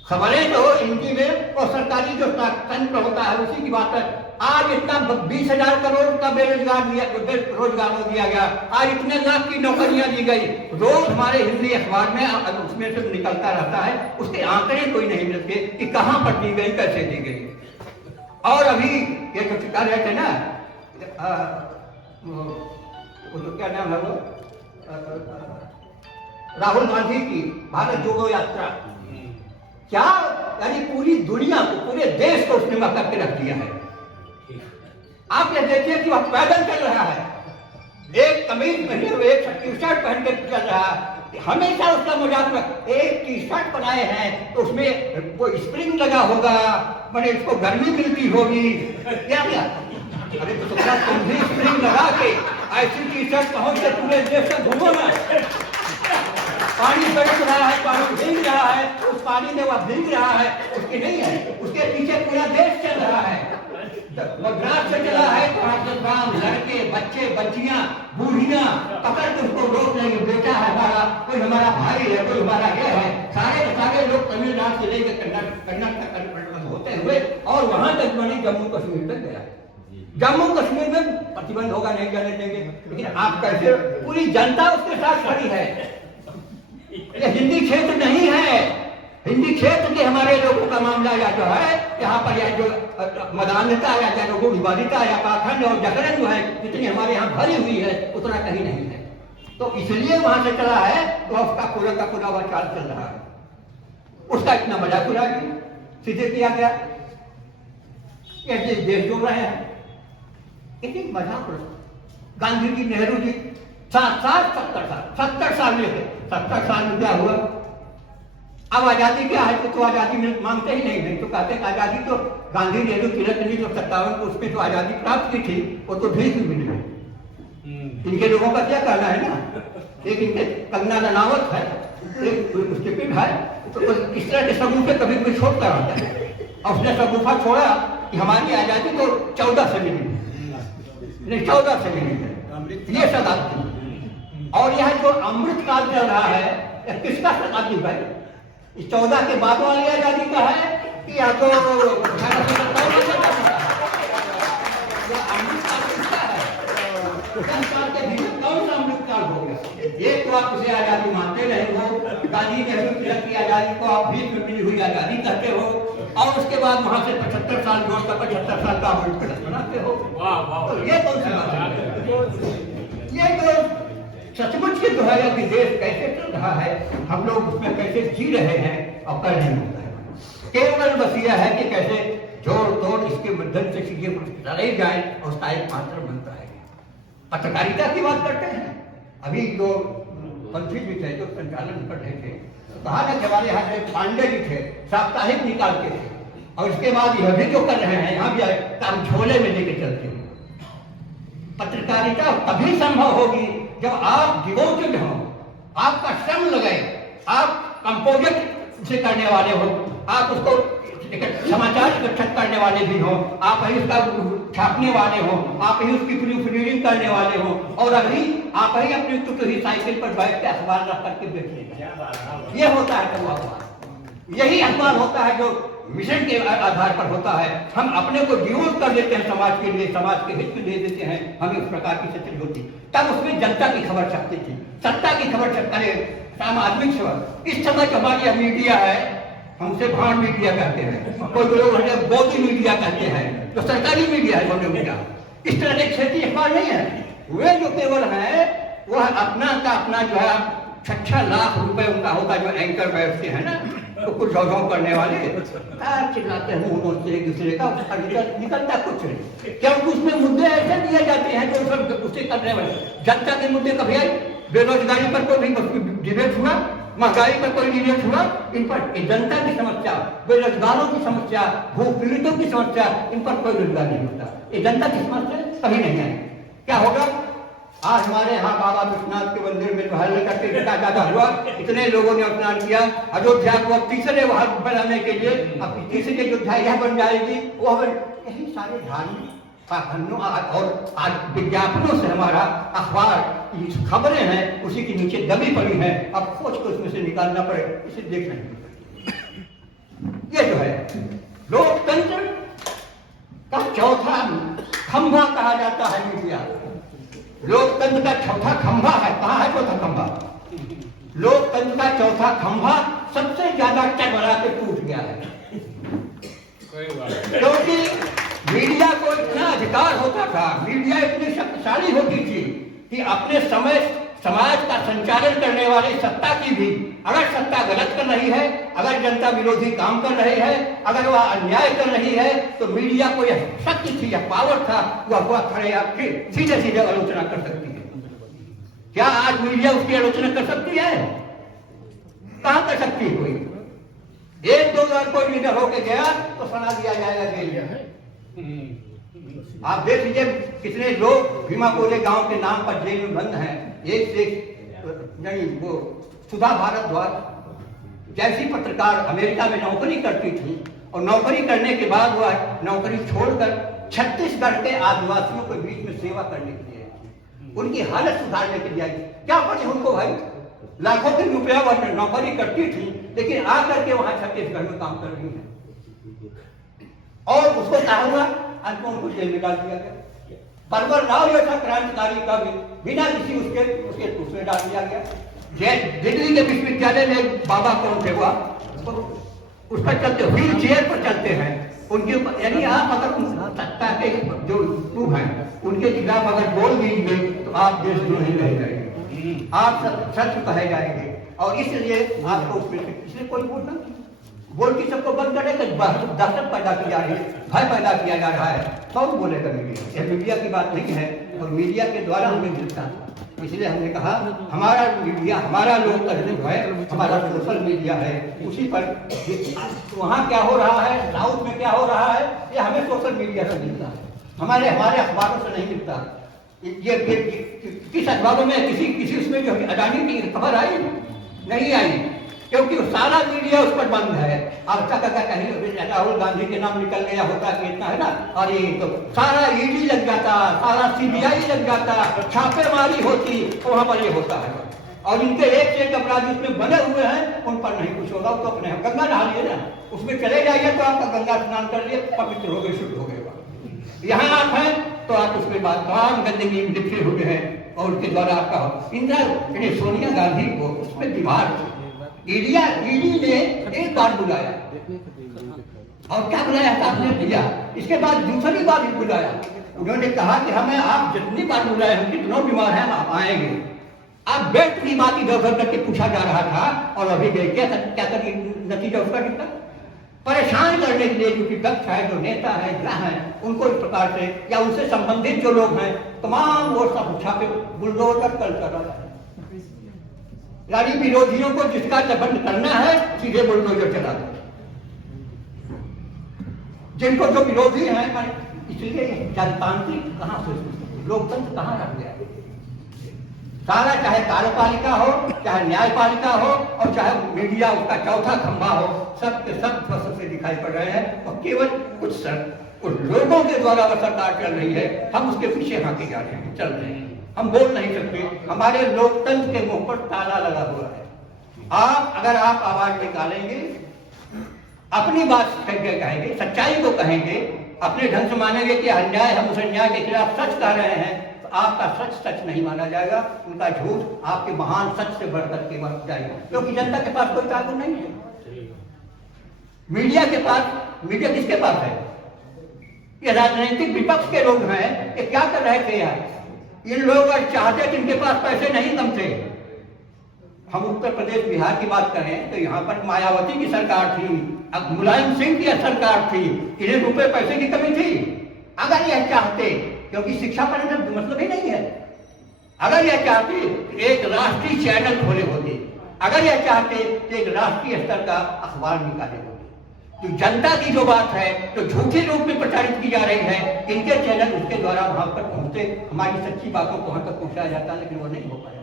खबरें जो हिंदी में और सरकारी जो तंत्र होता है उसी की बात है। आज इतना 20,000 करोड़ का रोजगार दिया गया, आज इतने लाख की नौकरियां दी गई। रोज हमारे हिंदी अखबार में उसमें से निकलता रहता है, उसके आंकड़े कोई नहीं मिलते कि कहां पर दी गई, कैसे दी गई। और अभी ये जो ठिका रहे थे ना वो तो क्या नाम है वो राहुल गांधी की भारत जोड़ो यात्रा, क्या यानी पूरी दुनिया को, पूरे देश को उसने मक्का के रख दिया है। आप ये देखिए कि वह पैदल चल रहा है, एक कमीज पहने हुए, एक टी शर्ट पहन के चल रहा है, हमेशा उसका मजाक में एक टी शर्ट बनाए हैं तो उसमें वो स्प्रिंग लगा होगा, मैंने इसको गर्मी मिलती होगी, क्या क्या अरे तो तुम भी स्प्रिंग लगा के ऐसी टी शर्ट पहुंच के पूरे देश में घूमो ना। पानी बरस रहा है, पानी भीग रहा है, उस पानी में वह भीग रहा है, उसके नहीं है, उसके पीछे पूरा देश चल रहा है। मद्रास से चला है तो वहां से गांव, लड़के, बच्चे, बच्चियां, बूढ़ियां पकड़ के उसको रोक लेंगे, बेटा है हमारा, कोई हमारा भाई है, कोई हमारा ये है, सारे के सारे लोग तमिलनाडु से लेकर कर्नाटक होते हुए और वहां तक बने जम्मू कश्मीर तक गया। जम्मू कश्मीर में प्रतिबंध होगा, नहीं जाने देंगे, लेकिन आप कैसे, पूरी जनता उसके साथ खड़ी है। ये हिंदी क्षेत्र नहीं है, हिंदी क्षेत्र के हमारे लोगों का मामला या जो है यहाँ पर या जो मदान्यता या चाहे रूढ़िवादिता या पाखंड और जकड़न जो है जितनी हमारे यहाँ भरी हुई है उतना कहीं नहीं है। तो इसलिए वहां से चला है तो उसका पूरा का पूरा वह चाल चल रहा है। उसका इतना मजाक उड़ा गया, सीधे किया गया, ये देश जोड़ रहे हैं, इतनी मजाक। गांधी जी, नेहरू जी 70 साल में थे, 70 साल में क्या हुआ? अब आजादी क्या है तो आजादी मांगते ही नहीं तो कहते हैं आजादी तो गांधी, नेहरू, तिलक ने जो 57 को उसमें तो आजादी प्राप्त की थी, वो तो भीख भी मिल गई। इनके लोगों का क्या कहना है ना, एक इनके कंगना रनावत है, एक उसके पिंड है, तो इस तरह के सगुफे कभी कोई छोड़ कर आता है और उसने सगुफा छोड़ा कि हमारी आजादी तो 14 से मिली, नहीं 14 से मिली है, ये शताब्दी। और यह जो अमृत काल चल रहा है यह किसका शताब्दी है? इस 14 के बाद वाली आजादी का है कि या तो 1857 अमृत काल किसका है? 10 साल के भीतर कौन सा अमृत काल हो गया? एक तो आप उसे आजादी मानते रहे हो, गांधी, नेहरू, तिलक की आजादी को आप भीख में मिली हुई आजादी कहते हो, और उसके बाद वहां से 75 साल जोड़ कर 75 साल का अमृत कलश बनाते हो। तो ये कौन सी बात है? ये तो सचमुच के जो है कि देश कैसे चल रहा है, हम लोग उसमें कैसे जी रहे हैं और कर नहीं होता है। केवल बस यह है कि कैसे जोड़ तोड़ इसके माध्यम से चीजें चले जाए और उसका एक मात्र बनता है। पत्रकारिता की बात करते हैं, अभी जो मंत्री जी थे जो संचालन कर रहे थे, कहा ना कि हमारे यहाँ से पांडे जी थे, साप्ताहिक निकालते थे, और इसके बाद यह भी जो कर रहे हैं यहाँ भी काम झोले में लेके चलते हैं। पत्रकारिता तभी संभव होगी जब आप डिवोटेड हो, आपका श्रम लगे, आप कंपोजिट से करने वाले हो, आप उसको समाचार इकट्ठा करने वाले भी हो, आप ही उसका छापने वाले हो, आप ही उसकी प्रूफ रीडिंग करने वाले हो, और अभी आप ही अपनी टुकड़ी साइकिल पर बैठ के अखबार रख करके बेचने। ये होता है तो अखबार, यही अखबार होता है जो मिशन के आधार पर होता है। हम अपने को डिवोट कर देते हैं समाज के लिए, समाज के हित में दे देते हैं, हमें उस प्रकार की सच्चाई होती। तब उसमें जनता की खबर छपती थी, सत्ता की खबर छपता, आम आदमी खबर। इस समय जो हमारी मीडिया है, हमसे भाड़ मीडिया कहते हैं, कोई लोग बोधी मीडिया कहते हैं, जो सरकारी मीडिया है बोधी मीडिया, इस तरह के क्षेत्रीय अखबार नहीं है। वे जो केवल है वह अपना का अपना जो है 6 लाख रुपए उनका होता है, जो एंकर बैठते हैं ना तो कुछ झोंझों करने वाले चिल्लाते हैं मुंह से एक दूसरे का, निकलता कुछ नहीं, क्योंकि उसमें मुद्दे ऐसे दिए जाते हैं तो सब उसे करने वाले। जनता के मुद्दे कभी आए, बेरोजगारी पर कोई डिबेट हुआ, महंगाई पर कोई डिबेट हुआ, इन पर जनता की समस्या, बेरोजगारों की समस्या, भू पीड़ितों की समस्या, इन पर कोई रोजगार नहीं होता। ये जनता की समस्या कभी नहीं आई। क्या होगा? आज हमारे यहाँ बाबा विश्वनाथ के मंदिर में हल करके इतना ज्यादा हुआ, इतने लोगों ने स्नान किया, अयोध्या को अब तीसरे वहां बनाने के लिए अब तीसरी अयोध्या यह बन जाएगी, वो यही सारे धार्मिक पाखंडों और आज विज्ञापनों से हमारा अखबार खबरें हैं उसी के नीचे दबी पड़ी हैं। अब सोच को उसमें से निकालना पड़े, इसे देख नहीं। ये जो है लोकतंत्र का चौथा खंभा कहा जाता है मीडिया। लोकतंत्र का चौथा खंभा है, कहाँ है चौथा खंभा? लोकतंत्र का चौथा खंभा सबसे ज्यादा टकरा के टूट गया है, क्योंकि मीडिया को इतना अधिकार होता था, मीडिया इतनी शक्तिशाली होती थी कि अपने समय समाज का संचालन करने वाली सत्ता की भी अगर सत्ता गलत कर रही है, अगर जनता विरोधी काम कर रही है, अगर वह अन्याय कर रही है, तो मीडिया को यह शक्ति थी, यह पावर था, वह खड़े आपके सीधे सीधे आलोचना कर सकती है। क्या आज मीडिया उसकी आलोचना कर सकती है? कहां कर सकती है? कोई एक दो बार कोई लीडर होके गया तो सुना दिया जाएगा जेल है। आप देख लीजिए कितने लोग भीमा कोले गांव के नाम पर जेल में बंद हैं। एक से नहीं, वो सुधा भारद्वाज जैसी पत्रकार अमेरिका में नौकरी करती थी और नौकरी करने के बाद वह नौकरी छोड़कर छत्तीसगढ़ के आदिवासियों के बीच में सेवा करने के लिए, उनकी हालत सुधारने के लिए आई। क्या पड़े उनको भाई, लाखों के रुपया वह नौकरी करती थी, लेकिन आकर के वहां छत्तीसगढ़ में काम कर रही है। और उसको क्या हुआ, अंत में उनको जेल में डाल दिया गया। परवर राव जैसा क्रांतिकारी का भी बिना किसी उसके उसमें डाल दिया गया। दिल्ली के विश्वविद्यालय में बाबा कौन थे, हुआ उस पर चलते, व्हील चेयर पर चलते हैं उनके, यानी आप अगर सत्ता के जो लोग हैं उनके खिलाफ अगर बोल दीजिए तो आप देशद्रोही रह जाएंगे, आप शत्रु कहे जाएंगे। और इसलिए आपको इसलिए कोई बोल की सबको बंद करने का दहशत पैदा की जा रही है, भय पैदा किया जा रहा है। कौन बोलेगा मीडिया? यह मीडिया की बात नहीं है और मीडिया के द्वारा हमें मिलता है। इसलिए हमने कहा हमारा मीडिया, हमारा लोकतंत्र जो है, हमारा सोशल मीडिया है, उसी पर वहाँ क्या हो रहा है, साउथ में क्या हो रहा है, ये हमें सोशल मीडिया से मिलता है, हमारे अखबारों से नहीं मिलता। ये किस अखबारों में किसी उसमें जो अडानी की खबर आई नहीं आई, क्योंकि सारा मीडिया उस पर बंद है। अब तक अगर कहीं राहुल गांधी के नाम निकल गया होता कि इतना है ना, और ये तो सारा ईडी लग जाता, सारा सीबीआई लग जाता, छापेमारी होती, तो वहां पर ये होता है। और इनके एक से एक अपराधी उसमें बने हुए हैं, उन पर नहीं कुछ होगा। तो अपने गंगा नहा लिए ना, उसमें चले जाइए तो आपका गंगा स्नान कर लिए, पवित्र हो गए, शुद्ध हो गए। यहाँ आप हैं तो आप उसमें बात तमाम गंदगी लिखे हुए हैं और उसके द्वारा आपका इंदिरा सोनिया गांधी को उसमें बीमार ईडी ने एक बार बुलाया और क्या बुलाया था आपने दिया, इसके बाद दूसरी बार भी बुलाया। उन्होंने कहा कि हमें आप जितनी बार बुलाए, हम कितनों बीमार हैं, आप आएंगे। आप बेल्ट की बात इधर उधर करके पूछा जा रहा था और अभी गए क्या करिए नतीजा उसका निकला। परेशान करने के लिए जो विपक्ष है, जो नेता है, क्या है, उनको इस प्रकार से या उनसे संबंधित जो लोग हैं तमाम वो सब उठा के बुलडोजर कर रहा है। यानी विरोधियों को जिसका दबंध करना है सीधे बुलडोजर चला दे, जिनको जो विरोधी हैं। इसलिए जनतांत्रिक कहां से, लोकतंत्र कहां रह गया? सारा चाहे कार्यपालिका हो, चाहे न्यायपालिका हो और चाहे मीडिया उसका चौथा खंभा हो, सब के सब स्पष्ट से दिखाई पड़ रहे हैं। और केवल कुछ लोगों के द्वारा वह सरकार चल रही है, हम उसके पीछे हाथे जा रहे हैं, चल रहे हैं। हम बोल नहीं सकते, हमारे लोकतंत्र के मुंह पर ताला लगा हुआ है। अगर आप आवाज निकालेंगे, अपनी बात कहेंगे, सच्चाई को कहेंगे, अपने ढंग से मानेंगे कि अन्याय, हम उस अन्याय के खिलाफ सच कह रहे हैं, तो आपका सच नहीं माना जाएगा, उनका झूठ आपके महान सच से बढ़कर के बढ़ जाएगा। क्योंकि जनता के पास कोई ताकत नहीं है। मीडिया के पास, मीडिया किसके पास है? ये राजनीतिक विपक्ष के लोग हैं। ये क्या कर रहे थे यार? इन लोग अगर चाहते थे, इनके पास पैसे नहीं कम थे। हम उत्तर प्रदेश बिहार की बात करें तो यहाँ पर मायावती की सरकार थी, अब मुलायम सिंह की सरकार थी, इन्हें रुपए पैसे की कमी थी। अगर यह चाहते, क्योंकि शिक्षा पर मतलब ही नहीं है, अगर यह चाहते एक राष्ट्रीय चैनल खोले होते, अगर यह चाहते तो एक राष्ट्रीय स्तर का अखबार निकाले होते। तो जनता की जो बात है जो झूठे रूप में प्रचारित की जा रही है, इनके चैनल उसके द्वारा वहां पर पहुंचते, हमारी सच्ची बातों को वहां तक पहुंचाया जाता, लेकिन वो नहीं हो पाया।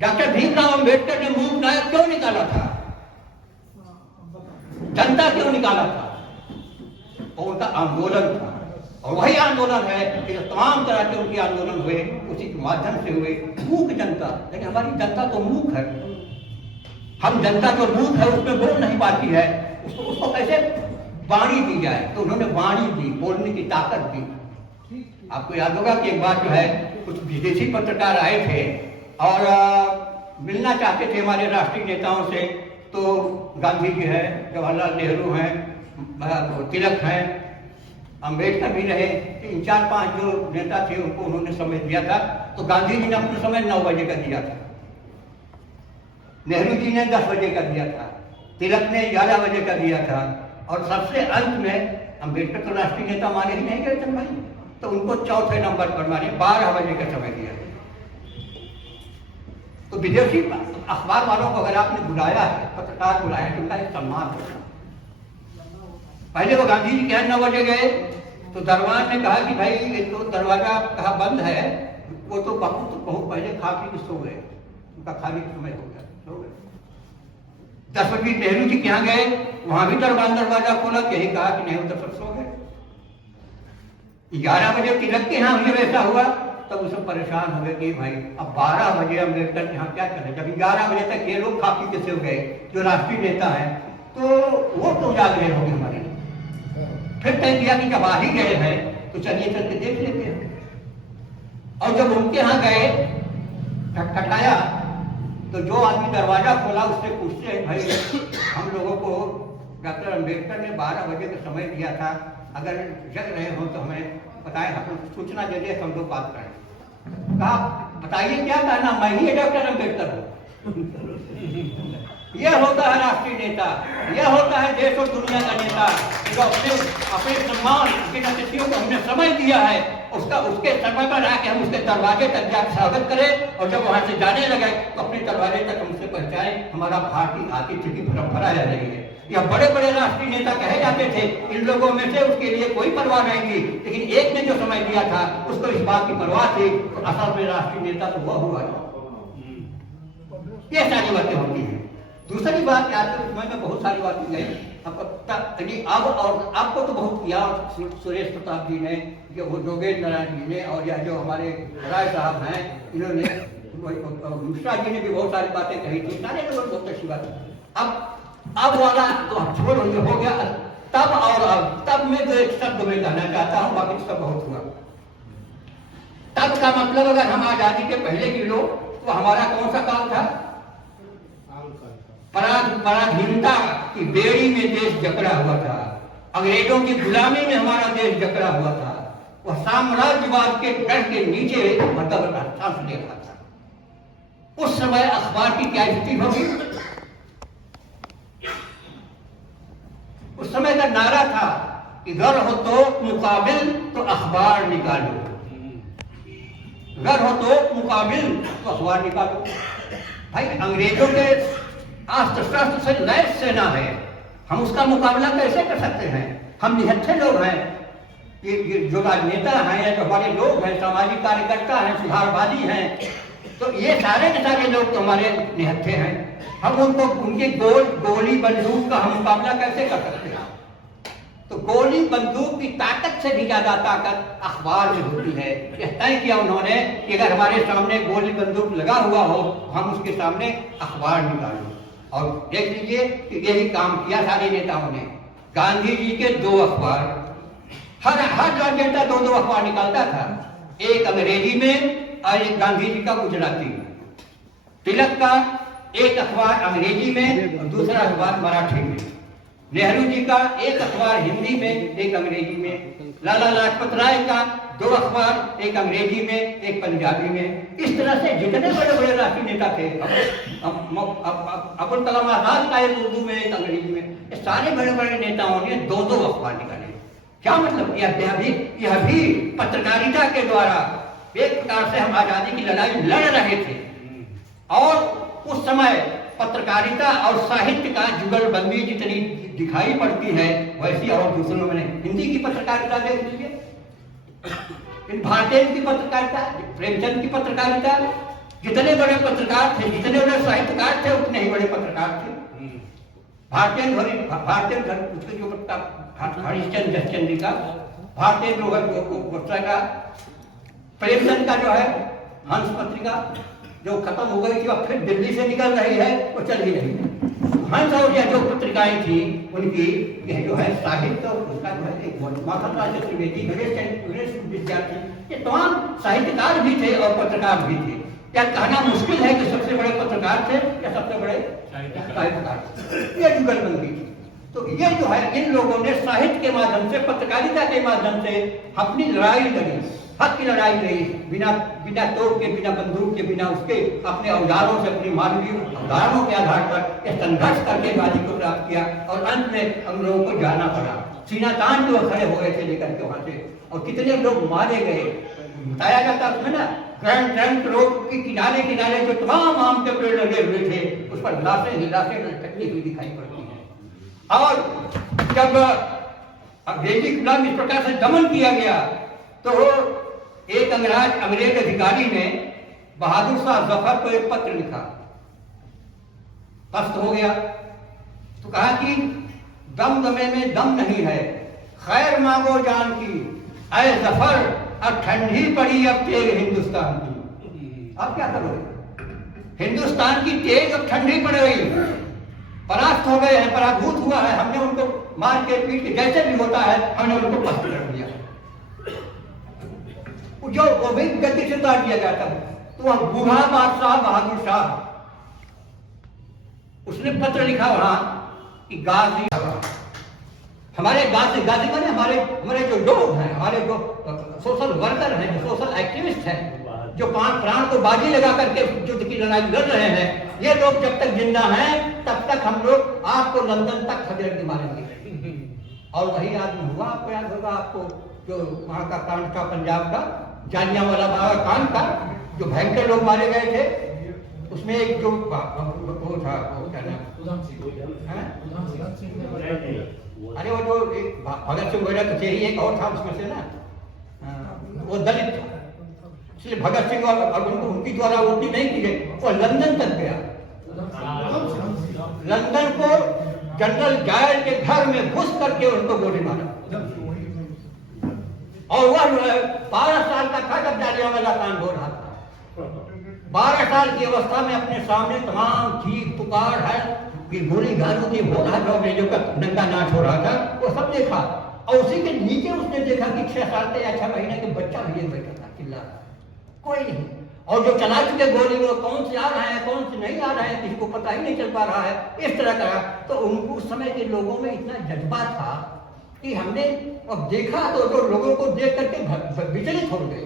डॉक्टर भीमराव अंबेडकर ने मूक नायक क्यों निकाला था? जनता क्यों निकाला था? और उनका आंदोलन था, और वही आंदोलन है कि तमाम तरह के उनके आंदोलन हुए, उसी के माध्यम से हुए। मूक जनता, लेकिन हमारी जनता तो मूक है। हम जनता जो मूक है उसमें बोल नहीं पाती है, उसको कैसे वाणी दी जाए? तो उन्होंने वाणी दी, बोलने की ताकत दी। आपको याद होगा कि एक बार जो है कुछ विदेशी पत्रकार आए थे और मिलना चाहते थे हमारे राष्ट्रीय नेताओं से। तो गांधी जी हैं, जवाहरलाल नेहरू हैं, तिलक हैं, अम्बेडकर भी रहे, 3-4-5 जो नेता थे उनको उन्होंने समय दिया था। तो गांधी जी ने अपना समय 9 बजे का दिया था, नेहरू जी ने 10 बजे का दिया था, तिलक ने 11 बजे का दिया था, और सबसे अंत में अम्बेडकर तो राष्ट्रीय नेता माने ही नहीं गए थे भाई, तो उनको चौथे नंबर पर माने 12 बजे का समय दिया। तो विदेशी अखबार वालों को अगर आपने बुलाया है, पत्रकार बुलाया है, तो उनका एक सम्मान होगा। पहले वो गांधी जी के यहाँ 9 बजे गए तो दरबार ने कहा कि भाई ये तो दरवाजा कहा बंद है, वो तो बहुत पहले खा पी के सो गए, उनका खाने का समय हो गया, सो गए। 10 बजे नेहरू जी के यहाँ गए, वहां भी दरवाजा खोला, यही कहा कि नेहरू तो सब सो गए। 11 बजे तिलक के यहाँ भी वैसा हुआ, तब वो सब परेशान हो गए कि भाई अब 12 बजे अम्बेडकर के यहाँ क्या करें, जब 11 बजे तक ये लोग खा पी के सो गए जो राष्ट्रीय नेता है, तो वो तो जागरे हो गए हमारे। फिर तय किया कि जब आ ही गए हैं तो चलिए चल के देख लेते हैं। और जब उनके यहाँ गए, खटखटाया, तो जो आदमी दरवाजा खोला उससे पूछते हैं, भाई हम लोगों को डॉक्टर अम्बेडकर ने 12 बजे का समय दिया था, अगर जग रहे हो तो हमें बताएं, हम सूचना दे दे, हम लोग बात करें। कहा बताइए क्या कहना, मैं ही डॉक्टर अम्बेडकर हूँ। यह होता है राष्ट्रीय नेता, यह होता है देश और दुनिया का नेता, जो अपने सम्मान के अतिथियों को हमने समय दिया है, उसके समय पर आके हम उसके दरवाजे तक जाकर स्वागत करें, और जब वहां से जाने लगे तो अपने दरवाजे तक हमसे पहुंचाएं। हमारा भारतीय आतिथ्य की परंपरा है रही है। यह बड़े बड़े राष्ट्रीय नेता कहे जाते थे, इन लोगों में से उसके लिए कोई परवाह नहीं थी, लेकिन एक ने जो समय दिया था उसको इस बात की परवाह थी, तो असल में राष्ट्रीय नेता तो वह हुआ। ये सारी बातें होती हैं। दूसरी बात, आज के समय में बहुत सारी बातें गई, अब और आपको तो बहुत किया, सुरेश प्रताप जी ने, वो जोगेंद्र नारायण जी ने, और यह जो हमारे राय साहब हैं, इन्होंने, मिश्रा जी ने भी बहुत सारी बातें कही थी, सारे लोग बहुत अच्छी बात। अब वाला तो छोड़ हो गया, तब और अब, तब में तो एक शब्द में कहना चाहता हूँ, बाकी सब बहुत हुआ। तब का मतलब अगर हम आजादी के पहले की लो तो हमारा कौन सा काल था? पराधीनता की बेड़ी में देश जकड़ा हुआ था, अंग्रेजों की गुलामी में हमारा देश जकड़ा हुआ था, वह साम्राज्यवाद के डर के नीचे मतलब सांस ले रहा था। उस समय अखबार की क्या स्थिति होगी? उस समय का नारा था कि घर हो तो मुकाबिल तो अखबार निकालो, घर हो तो मुकाबिल तो अखबार निकालो। भाई अंग्रेजों के अस्त्र शस्त्र से लैस सेना है, हम उसका मुकाबला कैसे कर सकते हैं? हम निहत्थे लोग हैं, ये जो राजनेता हैं या जो हमारे लोग हैं, सामाजिक कार्यकर्ता हैं, सुधारवादी हैं, तो ये सारे के सारे लोग तो हमारे निहत्थे हैं। हम उनको उनकी गोली बंदूक का हम मुकाबला कैसे कर सकते हैं? तो गोली बंदूक की ताकत से भी ज्यादा ताकत अखबार में होती है। यह तय किया उन्होंने कि अगर हमारे सामने गोली बंदूक लगा हुआ हो, हम उसके सामने अखबार निकालो। और देख लीजिए कि यही काम किया सारे नेताओं ने। गांधी जी के 2 अखबार, हर राजनेता 2-2 अखबार निकालता था, एक अंग्रेजी में और एक गांधी जी का गुजराती में। तिलक का एक अखबार अंग्रेजी में और दूसरा अखबार मराठी में। नेहरू जी का एक अखबार हिंदी में, एक अंग्रेजी में। लाला लाजपत राय का 2 अखबार, एक अंग्रेजी में, एक पंजाबी में। इस तरह से जितने बड़े बड़े राष्ट्रीय नेता थे, अब्दुल कलाम आजाद का एक उर्दू में, एक अंग्रेजी में, ये सारे बड़े बड़े नेताओं ने 2-2 अखबार निकाले। क्या मतलब? यह भी पत्रकारिता के द्वारा एक प्रकार से हम आजादी की लड़ाई लड़ रहे थे। और उस समय पत्रकारिता और साहित्य का जुगलबंदी जितनी दिखाई पड़ती है, वैसी और दूसरों में हिंदी की पत्रकारिता देख लीजिए, भारतीय की पत्रकारिता, प्रेमचंद की पत्रकारिता, जितने बड़े पत्रकार थे, जितने बड़े साहित्यकार थे, उतने ही बड़े पत्रकार थे। भारतीय उसके जो हरिश्चंद्र जसचंद्रिका, भारतीय गोस्वामी का, प्रेमचंद का जो है हंस पत्रिका, जो खत्म हो गई थी, अब फिर दिल्ली से निकल रही है, वो चल ही रही है। हंस और यह जो पत्रिकाएं थी उनकी, यह जो है साहित्य और उसका जो है माखनलाल चतुर्वेदी, गणेश विद्यार्थी, ये तमाम साहित्यकार भी थे और पत्रकार भी थे। क्या कहना मुश्किल है कि सबसे बड़े पत्रकार थे या सबसे बड़े साहित्यकार थे? यह जुगलबंदी थी। तो ये जो है इन लोगों ने साहित्य के माध्यम से, पत्रकारिता के माध्यम से अपनी लड़ाई लड़ी, हक की लड़ाई लड़ी, बिना तोप के, बिना बंदूक के, बिना उसके अपने औजारों से, अपनी मानवीय औजारों के आधार पर यह संघर्ष करके गांधी को प्राप्त किया और अंत में हम लोगों को जाना पड़ा। सीना तान जो खड़े हो गए थे लेकर के वहां से, और कितने लोग मारे गए बताया जाता उसमें ना। ग्रैंड ट्रंक रोड के किनारे किनारे जो तमाम आम के पेड़ लगे हुए थे उस पर लाशें ही लाशें लटकती हुई दिखाई पड़ती हैं। और जब अंग्रेजी गुलाम इस प्रकार से दमन किया गया तो एक अंग्रेज अधिकारी ने बहादुर शाह जफर को एक पत्र लिखा, पस्त हो गया तो कहा कि दम दमे में दम नहीं है, खैर मांगो जान की, ऐ जफर अब ठंडी पड़ी अब तेग हिंदुस्तान की। अब क्या करोगे? हिंदुस्तान की तेग अब ठंडी पड़ गई, परास्त हो गए हैं, पराभूत हुआ है, हमने उनको मार के पीट के जैसे भी होता है हमने उनको पस्त कर दिया। जो वो भी गद्दी से उतार दिया जाता है। तो वह बूढ़ा बादशाह बहादुर शाह उसने पत्र लिखा वहां कि गाजी हमारे गाजी माने हमारे जो लोग हैं, हमारे जो सोशल वर्कर हैं, जो सोशल एक्टिविस्ट हैं, जो प्राण को बाजी लगा करके युद्ध की लड़ाई लड़ रहे हैं, ये लोग जब तक जिंदा हैं तब तक हम लोग आपको लंदन तक खदेड़ के मारेंगे। और वही आदमी हुआ। आपको याद होगा, आपको जो वहां का कांड था, पंजाब का जालियांवाला बाग कांड था, जो भयंकर लोग मारे गए थे, उसमें एक जो वो था, वो क्या नाम, अरे वो जो एक भगत सिंह वगैरह तो थे ही, एक और था उसमें से ना, वो दलित था, इसलिए भगत सिंह और उनकी द्वारा वोटी नहीं की गई, वो लंदन तक गया। लंदन को जनरल डायर के घर में घुस करके उनको गोली मारा। और वह जो है 12 साल का था जब जालियांवाला कांड हो रहा था। 12 साल की अवस्था में अपने सामने तमाम चीख पुकार है कि गोली गाली हो रहा था, अंग्रेजों का नंगा नाच हो रहा था, वो सब देखा। और उसी के नीचे उसने देखा कि 6 साल के या 6 महीने के बच्चा भी बैठा था, चिल्ला रहा, कोई नहीं। और जो चला चुके गोली वो कौन से आ रहे हैं, कौन से नहीं आ रहे हैं, किसी को पता ही नहीं चल पा रहा है, इस तरह का। तो उनको उस समय के लोगों में इतना जज्बा था कि हमने अब देखा तो जो लोगों को देख करके विचलित हो गए,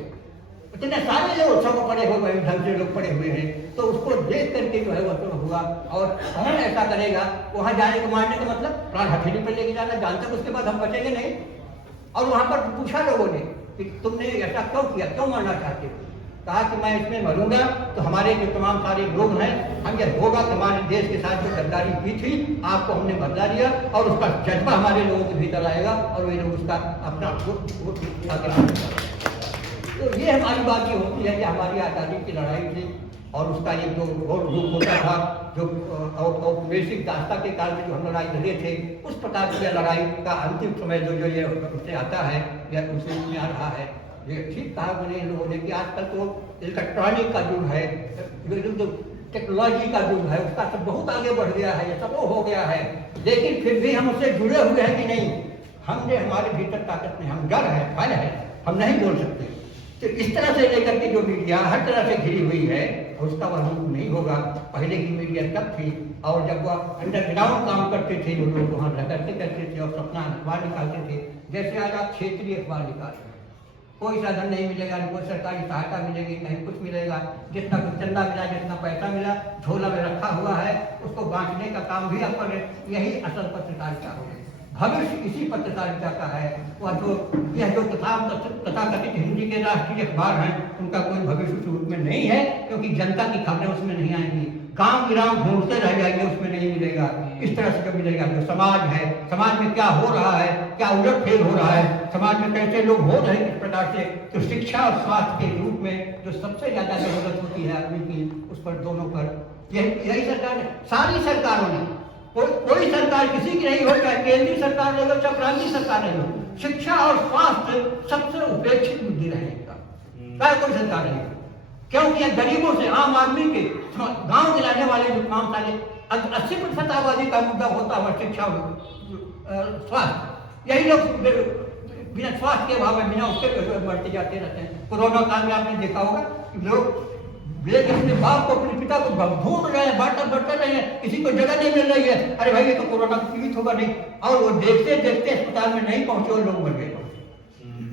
इतने सारे लोग सब पड़े हुए हैं, ढंग से लोग पड़े हुए हैं, तो उसको देख करके जो है वो तो हुआ। और कौन ऐसा करेगा, वहां जाने को मारने का मतलब प्राण हथेली पर लेके जाना, जानते उसके बाद हम बचेंगे नहीं। और वहां पर पूछा लोगों ने कि तुमने ऐसा क्यों किया, क्यों मरना चाहते हो? कहा कि मैं इसमें मरूंगा तो हमारे जो तमाम सारे लोग हैं, हम ये होगा कि हमारे देश के साथ जो गद्दारी की थी आपको हमने बदला दिया, और उसका जज्बा हमारे लोगों के भीतर आएगा और वे लोग उसका अपना तो ये हमारी बात ये होती है कि हमारी आज़ादी की लड़ाई थी और उसका ये जो घोर रूप होता था, जो औपनिवेशिक दास्ता के काल में जो हम लड़ाई लड़े थे, उस प्रकार की लड़ाई का अंतिम समय जो ये उससे आता है या उससे आ रहा है। ये ठीक कहा मैंने इन लोगों ने कि आजकल तो इलेक्ट्रॉनिक का युग है, जो टेक्नोलॉजी का युग है, उसका सब बहुत आगे बढ़ गया है, ये सब हो गया है, लेकिन फिर भी हम उससे जुड़े हुए हैं कि नहीं, हमने हमारे भीतर ताकत नहीं, हम डर है, भय है, हम नहीं बोल सकते। तो इस तरह से लेकर के जो मीडिया हर तरह से घिरी हुई है, उसका वह रूप नहीं होगा। पहले की मीडिया तब थी, और जब वह अंडरग्राउंड काम करते थे, जो लोग वहाँ करते थे और अपना अखबार निकालते थे। जैसे आज आप क्षेत्रीय अखबार निकाल, कोई साधन नहीं मिलेगा, कोई सरकारी सहायता मिलेगी, नहीं कुछ मिलेगा, जितना कुछ चंदा मिला, जितना पैसा मिला झोला में रखा हुआ है, उसको बांटने का काम भी आप करें, यही असल पत्रकारिता होगी। भविष्य इसी पत्रकारिता का है। वह जो यह जो तथाकथित हिंदी के राष्ट्रीय अखबार हैं, उनका कोई भविष्य उस रूप में नहीं है, क्योंकि जनता की खबरें उसमें नहीं आएंगी, गांव गिराम ढूंढते रह जाएंगे, उसमें नहीं मिलेगा। इस तरह से जो मिलेगा जो समाज है, समाज में क्या हो रहा है, क्या उलटफेर हो रहा है, समाज में कैसे लोग हो रहे हैं, किस प्रकार से, तो शिक्षा और स्वास्थ्य के रूप में जो सबसे ज्यादा जरूरत होती है आदमी की, उस पर दोनों पर यही सरकार ने, सारी सरकारों ने, कोई सरकार किसी की नहीं हो, चाहे केंद्रीय सरकार नहीं हो, चाहे प्रांतीय सरकार नहीं हो, शिक्षा और स्वास्थ्य सबसे उपेक्षित मुद्दे रहेगा, चाहे कोई सरकार नहीं हो, क्योंकि यह गरीबों से, आम आदमी के, गांव के रहने वाले जो तमाम सारे 80% आबादी का मुद्दा होता है शिक्षा और स्वास्थ्य। यही लोग बिना स्वास्थ्य के अभाव में, बिना उसके बढ़ते जाते रहते हैं। कोरोना काल में आपने देखा होगा कि लोग लेकिन अपने बाप को अपने पिता को ढूंढ रहे हैं, बांटा बढ़ते रहे हैं, किसी को जगह नहीं मिल रही है। अरे भाई ये तो कोरोना पीड़ित होगा नहीं, और वो देखते देखते अस्पताल में नहीं पहुंचे और लोग मर गए।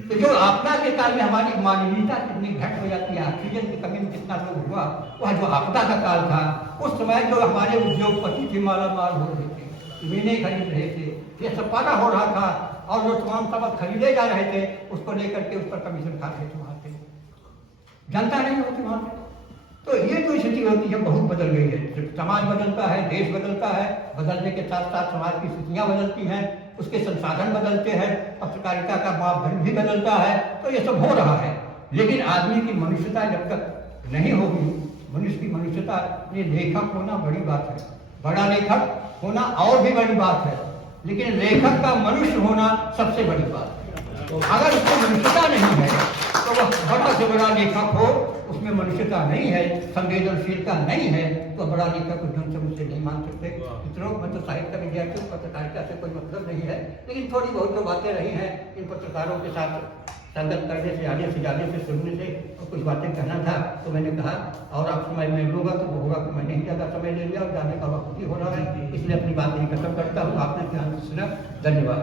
तो जो आपदा के काल में हमारी मानवीयता कितनी घट हो जाती है, ऑक्सीजन की कमी में कितना लोग हुआ, वह जो आपदा का काल था उस समय जो हमारे उद्योगपति थे माला माल हो रहे थे, मीने खरीद रहे थे, ये सब पाना हो रहा था, और जो तमाम सामान खरीदे जा रहे थे उसको लेकर के उस पर कमीशन खाते थे वहाँ पे, जनता नहीं होती वहाँ पे। तो ये जो स्थिति होती है बहुत बदल गई है। समाज बदलता है, देश बदलता है, बदलने के साथ साथ समाज की स्थितियाँ बदलती हैं, उसके संसाधन बदलते हैं, पत्रकारिता का मापदंड भी बदलता है, तो ये सब हो रहा है। लेकिन आदमी की मनुष्यता जब तक नहीं होगी, मनुष्य की मनुष्यता, ये लेखक होना बड़ी बात है, बड़ा लेखक होना और भी बड़ी बात है, लेकिन लेखक का मनुष्य होना सबसे बड़ी बात है। तो अगर उसको मनुष्यता नहीं है तो वह बड़ा से बड़ा लेखक हो, उसमें मनुष्यता नहीं है, संवेदनशीलता नहीं है, तो बड़ा लेखक को ढंग से मुझसे नहीं मान सकते। इतनों में तो साहित्य का विद्यार्थी पत्रकारिता से कोई मतलब नहीं है, लेकिन थोड़ी बहुत जो बातें रही हैं इन पत्रकारों के साथ संगत करने से, आगे से जाने से, सुनने से कुछ बातें कहना था, तो मैंने कहा। और आप समय में लूँगा तो वो होगा कि मैंने ही ज़्यादा समय ले लिया और जाने का वक्त भी हो रहा है, इसलिए अपनी बात नहीं खत्म करता हूँ। आपने ध्यान से सुना, धन्यवाद।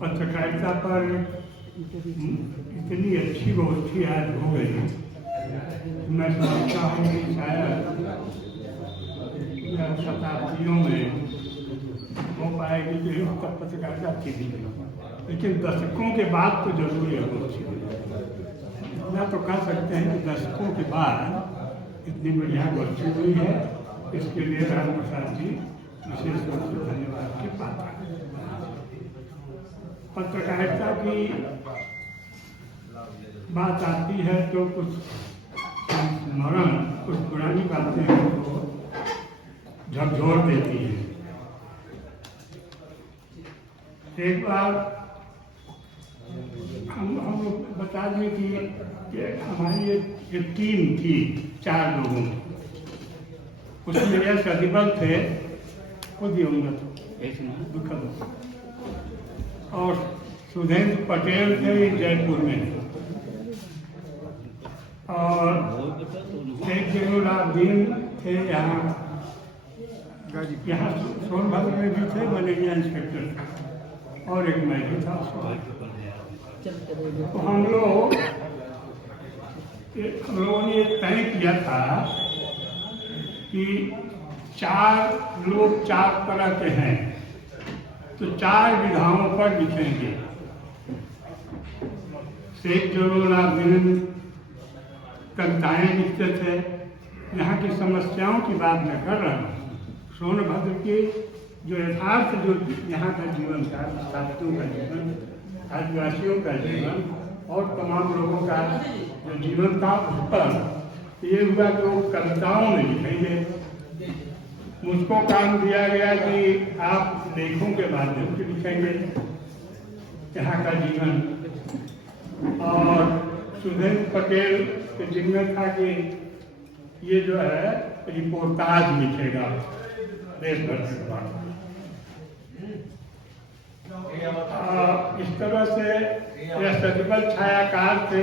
पत्रकारिता पर इतनी अच्छी गोष्ठी आज हो गई, मैं समझता हूँ कि शायद शताब्दियों में हो पाएगी तो ये पत्रकारिता की भी, लेकिन दशकों के बाद तो जरूर ये गोष्ठी ना तो कह सकते हैं कि दशकों के बाद इतनी बढ़िया गोष्ठी हुई है। इसके लिए राम प्रसाद जी विशेष रूप से धन्यवाद के पात्र हैं। पत्रकारिता की बात आती है तो कुछ स्मरण, कुछ पुरानी बातें हमको झकझोर देती हैं। एक बार हम लोग बता दें कि हमारी एक टीम थी 4 लोगों की, उसमें यश अधिबल थे, खुद दुखद, और सुधेंद्र पटेल थे जयपुर में, और शेख जैनुलाब्दीन थे यहाँ सोनभद्र में भी थे, मलेरिया इंस्पेक्टर, और एक मैं भी था। तो हम लोगों ने तय किया था कि 4 लोग 4 तरह के हैं, तो 4 विधाओं पर लिखेंगे। शेख जैनुलाब्दीन कविताएं लिखते थे, यहाँ की समस्याओं की बात मैं कर रहा हूँ, सोनभद्र के जो यथार्थ जो यहाँ का जीवन था, छात्रों का जीवन, आदिवासियों का जीवन और तमाम लोगों का जो जीवन था, उस पर ये हुआ कि वो कविताओं में लिखेंगे। मुझको काम दिया गया कि आप लेखों के माध्यम से लिखेंगे यहाँ का जीवन, और सुधेंद्र पटेल के जिम्मे था कि ये जो है रिपोर्टाज लिखेगा देश भर के बारे में। इस तरह से यह प्रतिबल छायाकार थे,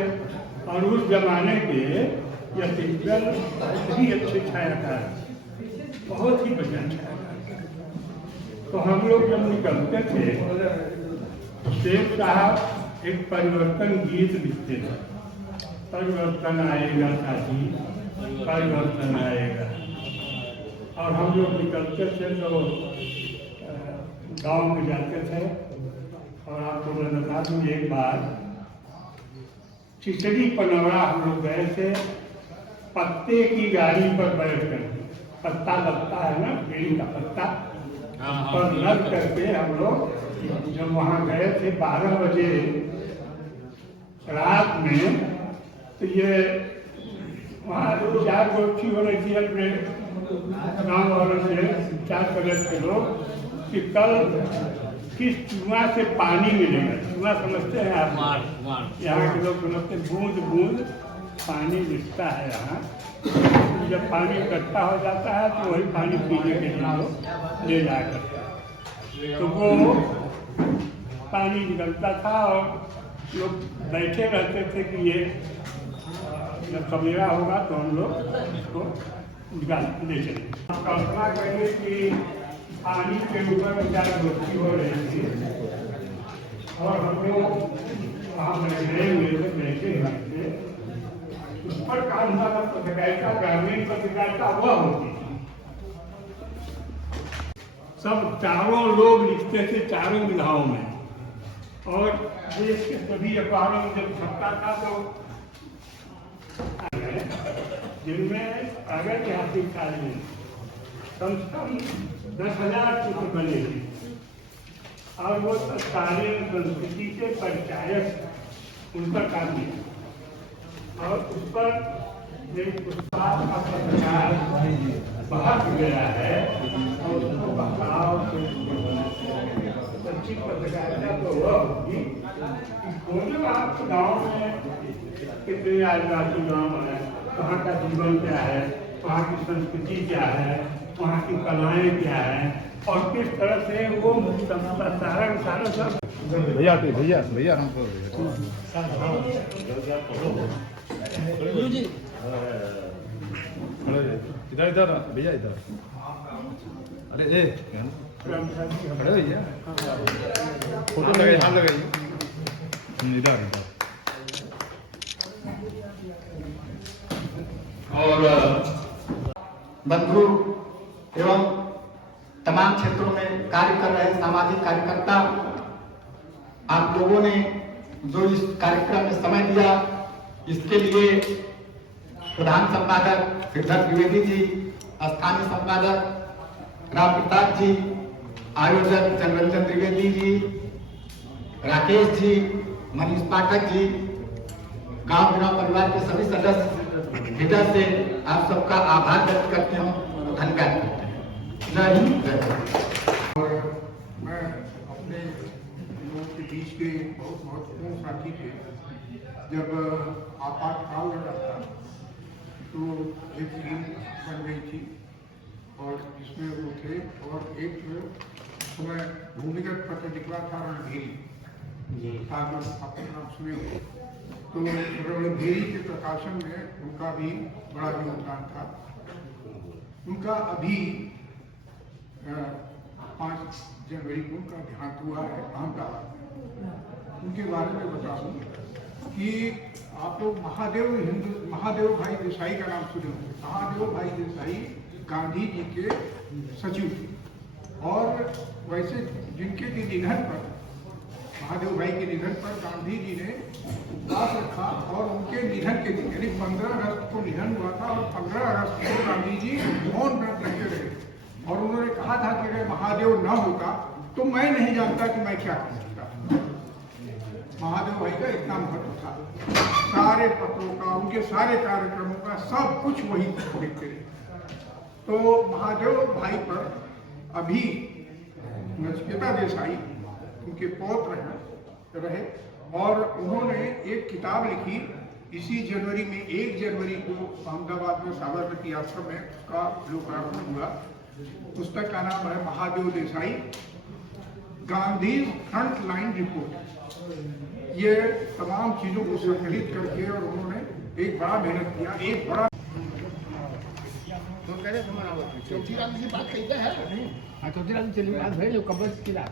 और उस जमाने के यह प्रतिबल बहुत ही अच्छे छायाकार, बहुत ही बढ़िया छायाकार। तो हम लोग जब निकलते थे, शेख साहब एक परिवर्तन गीत लिखते थे, परिवर्तन आएगा साथी, परिवर्तन आएगा। और हम लोग निकलते थे तो गांव में जाते थे, और आपको मैं बता दूँ, एक बार चिचड़ी पनौड़ा हम लोग गए थे, पत्ते की गाड़ी पर बैठ कर, पत्ता लगता है ना, बेड़ी का पत्ता पर लग करके हम लोग जब वहाँ गए थे 12 बजे रात में, तो ये वहाँ 4 गोष्ठी हो रही थी अपने गाँव वालों से, 4 प्रदेश के लोग, कि कल किस कुआं से पानी मिलेगा। कुआं समझते हैं आप? यहाँ के लोग समझते बूंद बूंद पानी मिलता है यहाँ। जब पानी इकट्ठा हो जाता है तो वही पानी पीने के लिए लोग ले जाया करता है। तो वो पानी निकलता था और लोग बैठे रहते थे कि ये जब सवेरा होगा तो हम लोग इसको निकाल ले चलेंगे। कल्पना करिए कि पानी के ऊपर ज़्यादा रोशनी हो रही थी और हम लोग वहाँ बैठे हुए थे, उस पर काम वाला पत्रकारिता, ग्रामीण पत्रकारिता वह होती थी। सब चारों लोग लिखते थे चारों विधाओं में, और देश के सभी अखबारों में जब छपता था तो जिनमें प्रागैतिहासिक कार्य में कम से कम 10,000 चित्र बने थे और वो तत्कालीन संस्कृति के परिचायक उनका काम किया और उस पर एक पुस्तक का प्रचार बहुत गया है और उसको बहाव से सच्ची पत्रकारिता तो वह होगी कि कोई आप गाँव में कितने आदिवासी गाँव है, वहाँ का जीवन क्या है, वहाँ की संस्कृति क्या है, वहाँ की कलाएं क्या है और किस तरह से वो सारा सब भैया भैया हमको इधर इधर भैया इधर, अरे ए खड़े भैया फोटो लगे, हाथ लगाइए इधर इधर। और बंधु एवं तमाम क्षेत्रों में कार्य कर रहे सामाजिक कार्यकर्ता, आप लोगों ने जो इस कार्यक्रम में समय दिया, इसके लिए प्रधान संपादक सिद्धार्थ द्विवेदी जी, स्थानीय संपादक राम प्रताप जी, आयोजक चंद्रंजन त्रिवेदी जी, राकेश जी, मनीष पाठक जी, गांव बिना परिवार के सभी सदस्य हृदय से आप सबका आभार व्यक्त करते हैं, धन्यवाद करते हैं। जय हिंद, जय भारत। और मैं अपने लोगों के बीच के बहुत महत्वपूर्ण साथी थे। जब आपातकाल लगा था तो एक टीम बन गई थी और इसमें वो थे और एक समय भूमिगत पत्र निकला था रणधीरी, आपने नाम सुने हो, तो रणधीरी के प्रकाशन में उनका भी बड़ा योगदान था। उनका अभी 5 जनवरी को उनका देहांत हुआ है अहमदाबाद। उनके बारे में बता दूं कि आप लोग महादेव भाई देसाई का नाम सुने होंगे। महादेव भाई देसाई गांधी जी के सचिव थे और वैसे जिनके भी निधन पर, महादेव भाई के निधन पर गांधी जी ने उपवास रखा और उनके निधन के दिन यानी 15 अगस्त को निधन हुआ था और 15 अगस्त को गांधी जी मौन व्रत रखे रहे और उन्होंने कहा था कि अगर महादेव न होता तो मैं नहीं जानता कि मैं क्या कर सकता। महादेव भाई का इतना महत्व था, सारे पत्रों का, उनके सारे कार्यक्रमों का सब कुछ वही देखते रहे। तो महादेव भाई पर अभी नचिकेता देसाई उनके पौत्र रहे और उन्होंने एक किताब लिखी इसी जनवरी में, 1 जनवरी को अहमदाबाद में साबरमती आश्रम में उसका लोकार्पण हुआ। पुस्तक का नाम है Mahadev Desai Gandhi front line report. ये तमाम चीजों को संकलित करके और उन्होंने एक बड़ा मेहनत किया, एक बड़ा तो कह रहे चौथी रात की बात कहते हैं, चौथी रात चली बात भाई जो कब्र की रात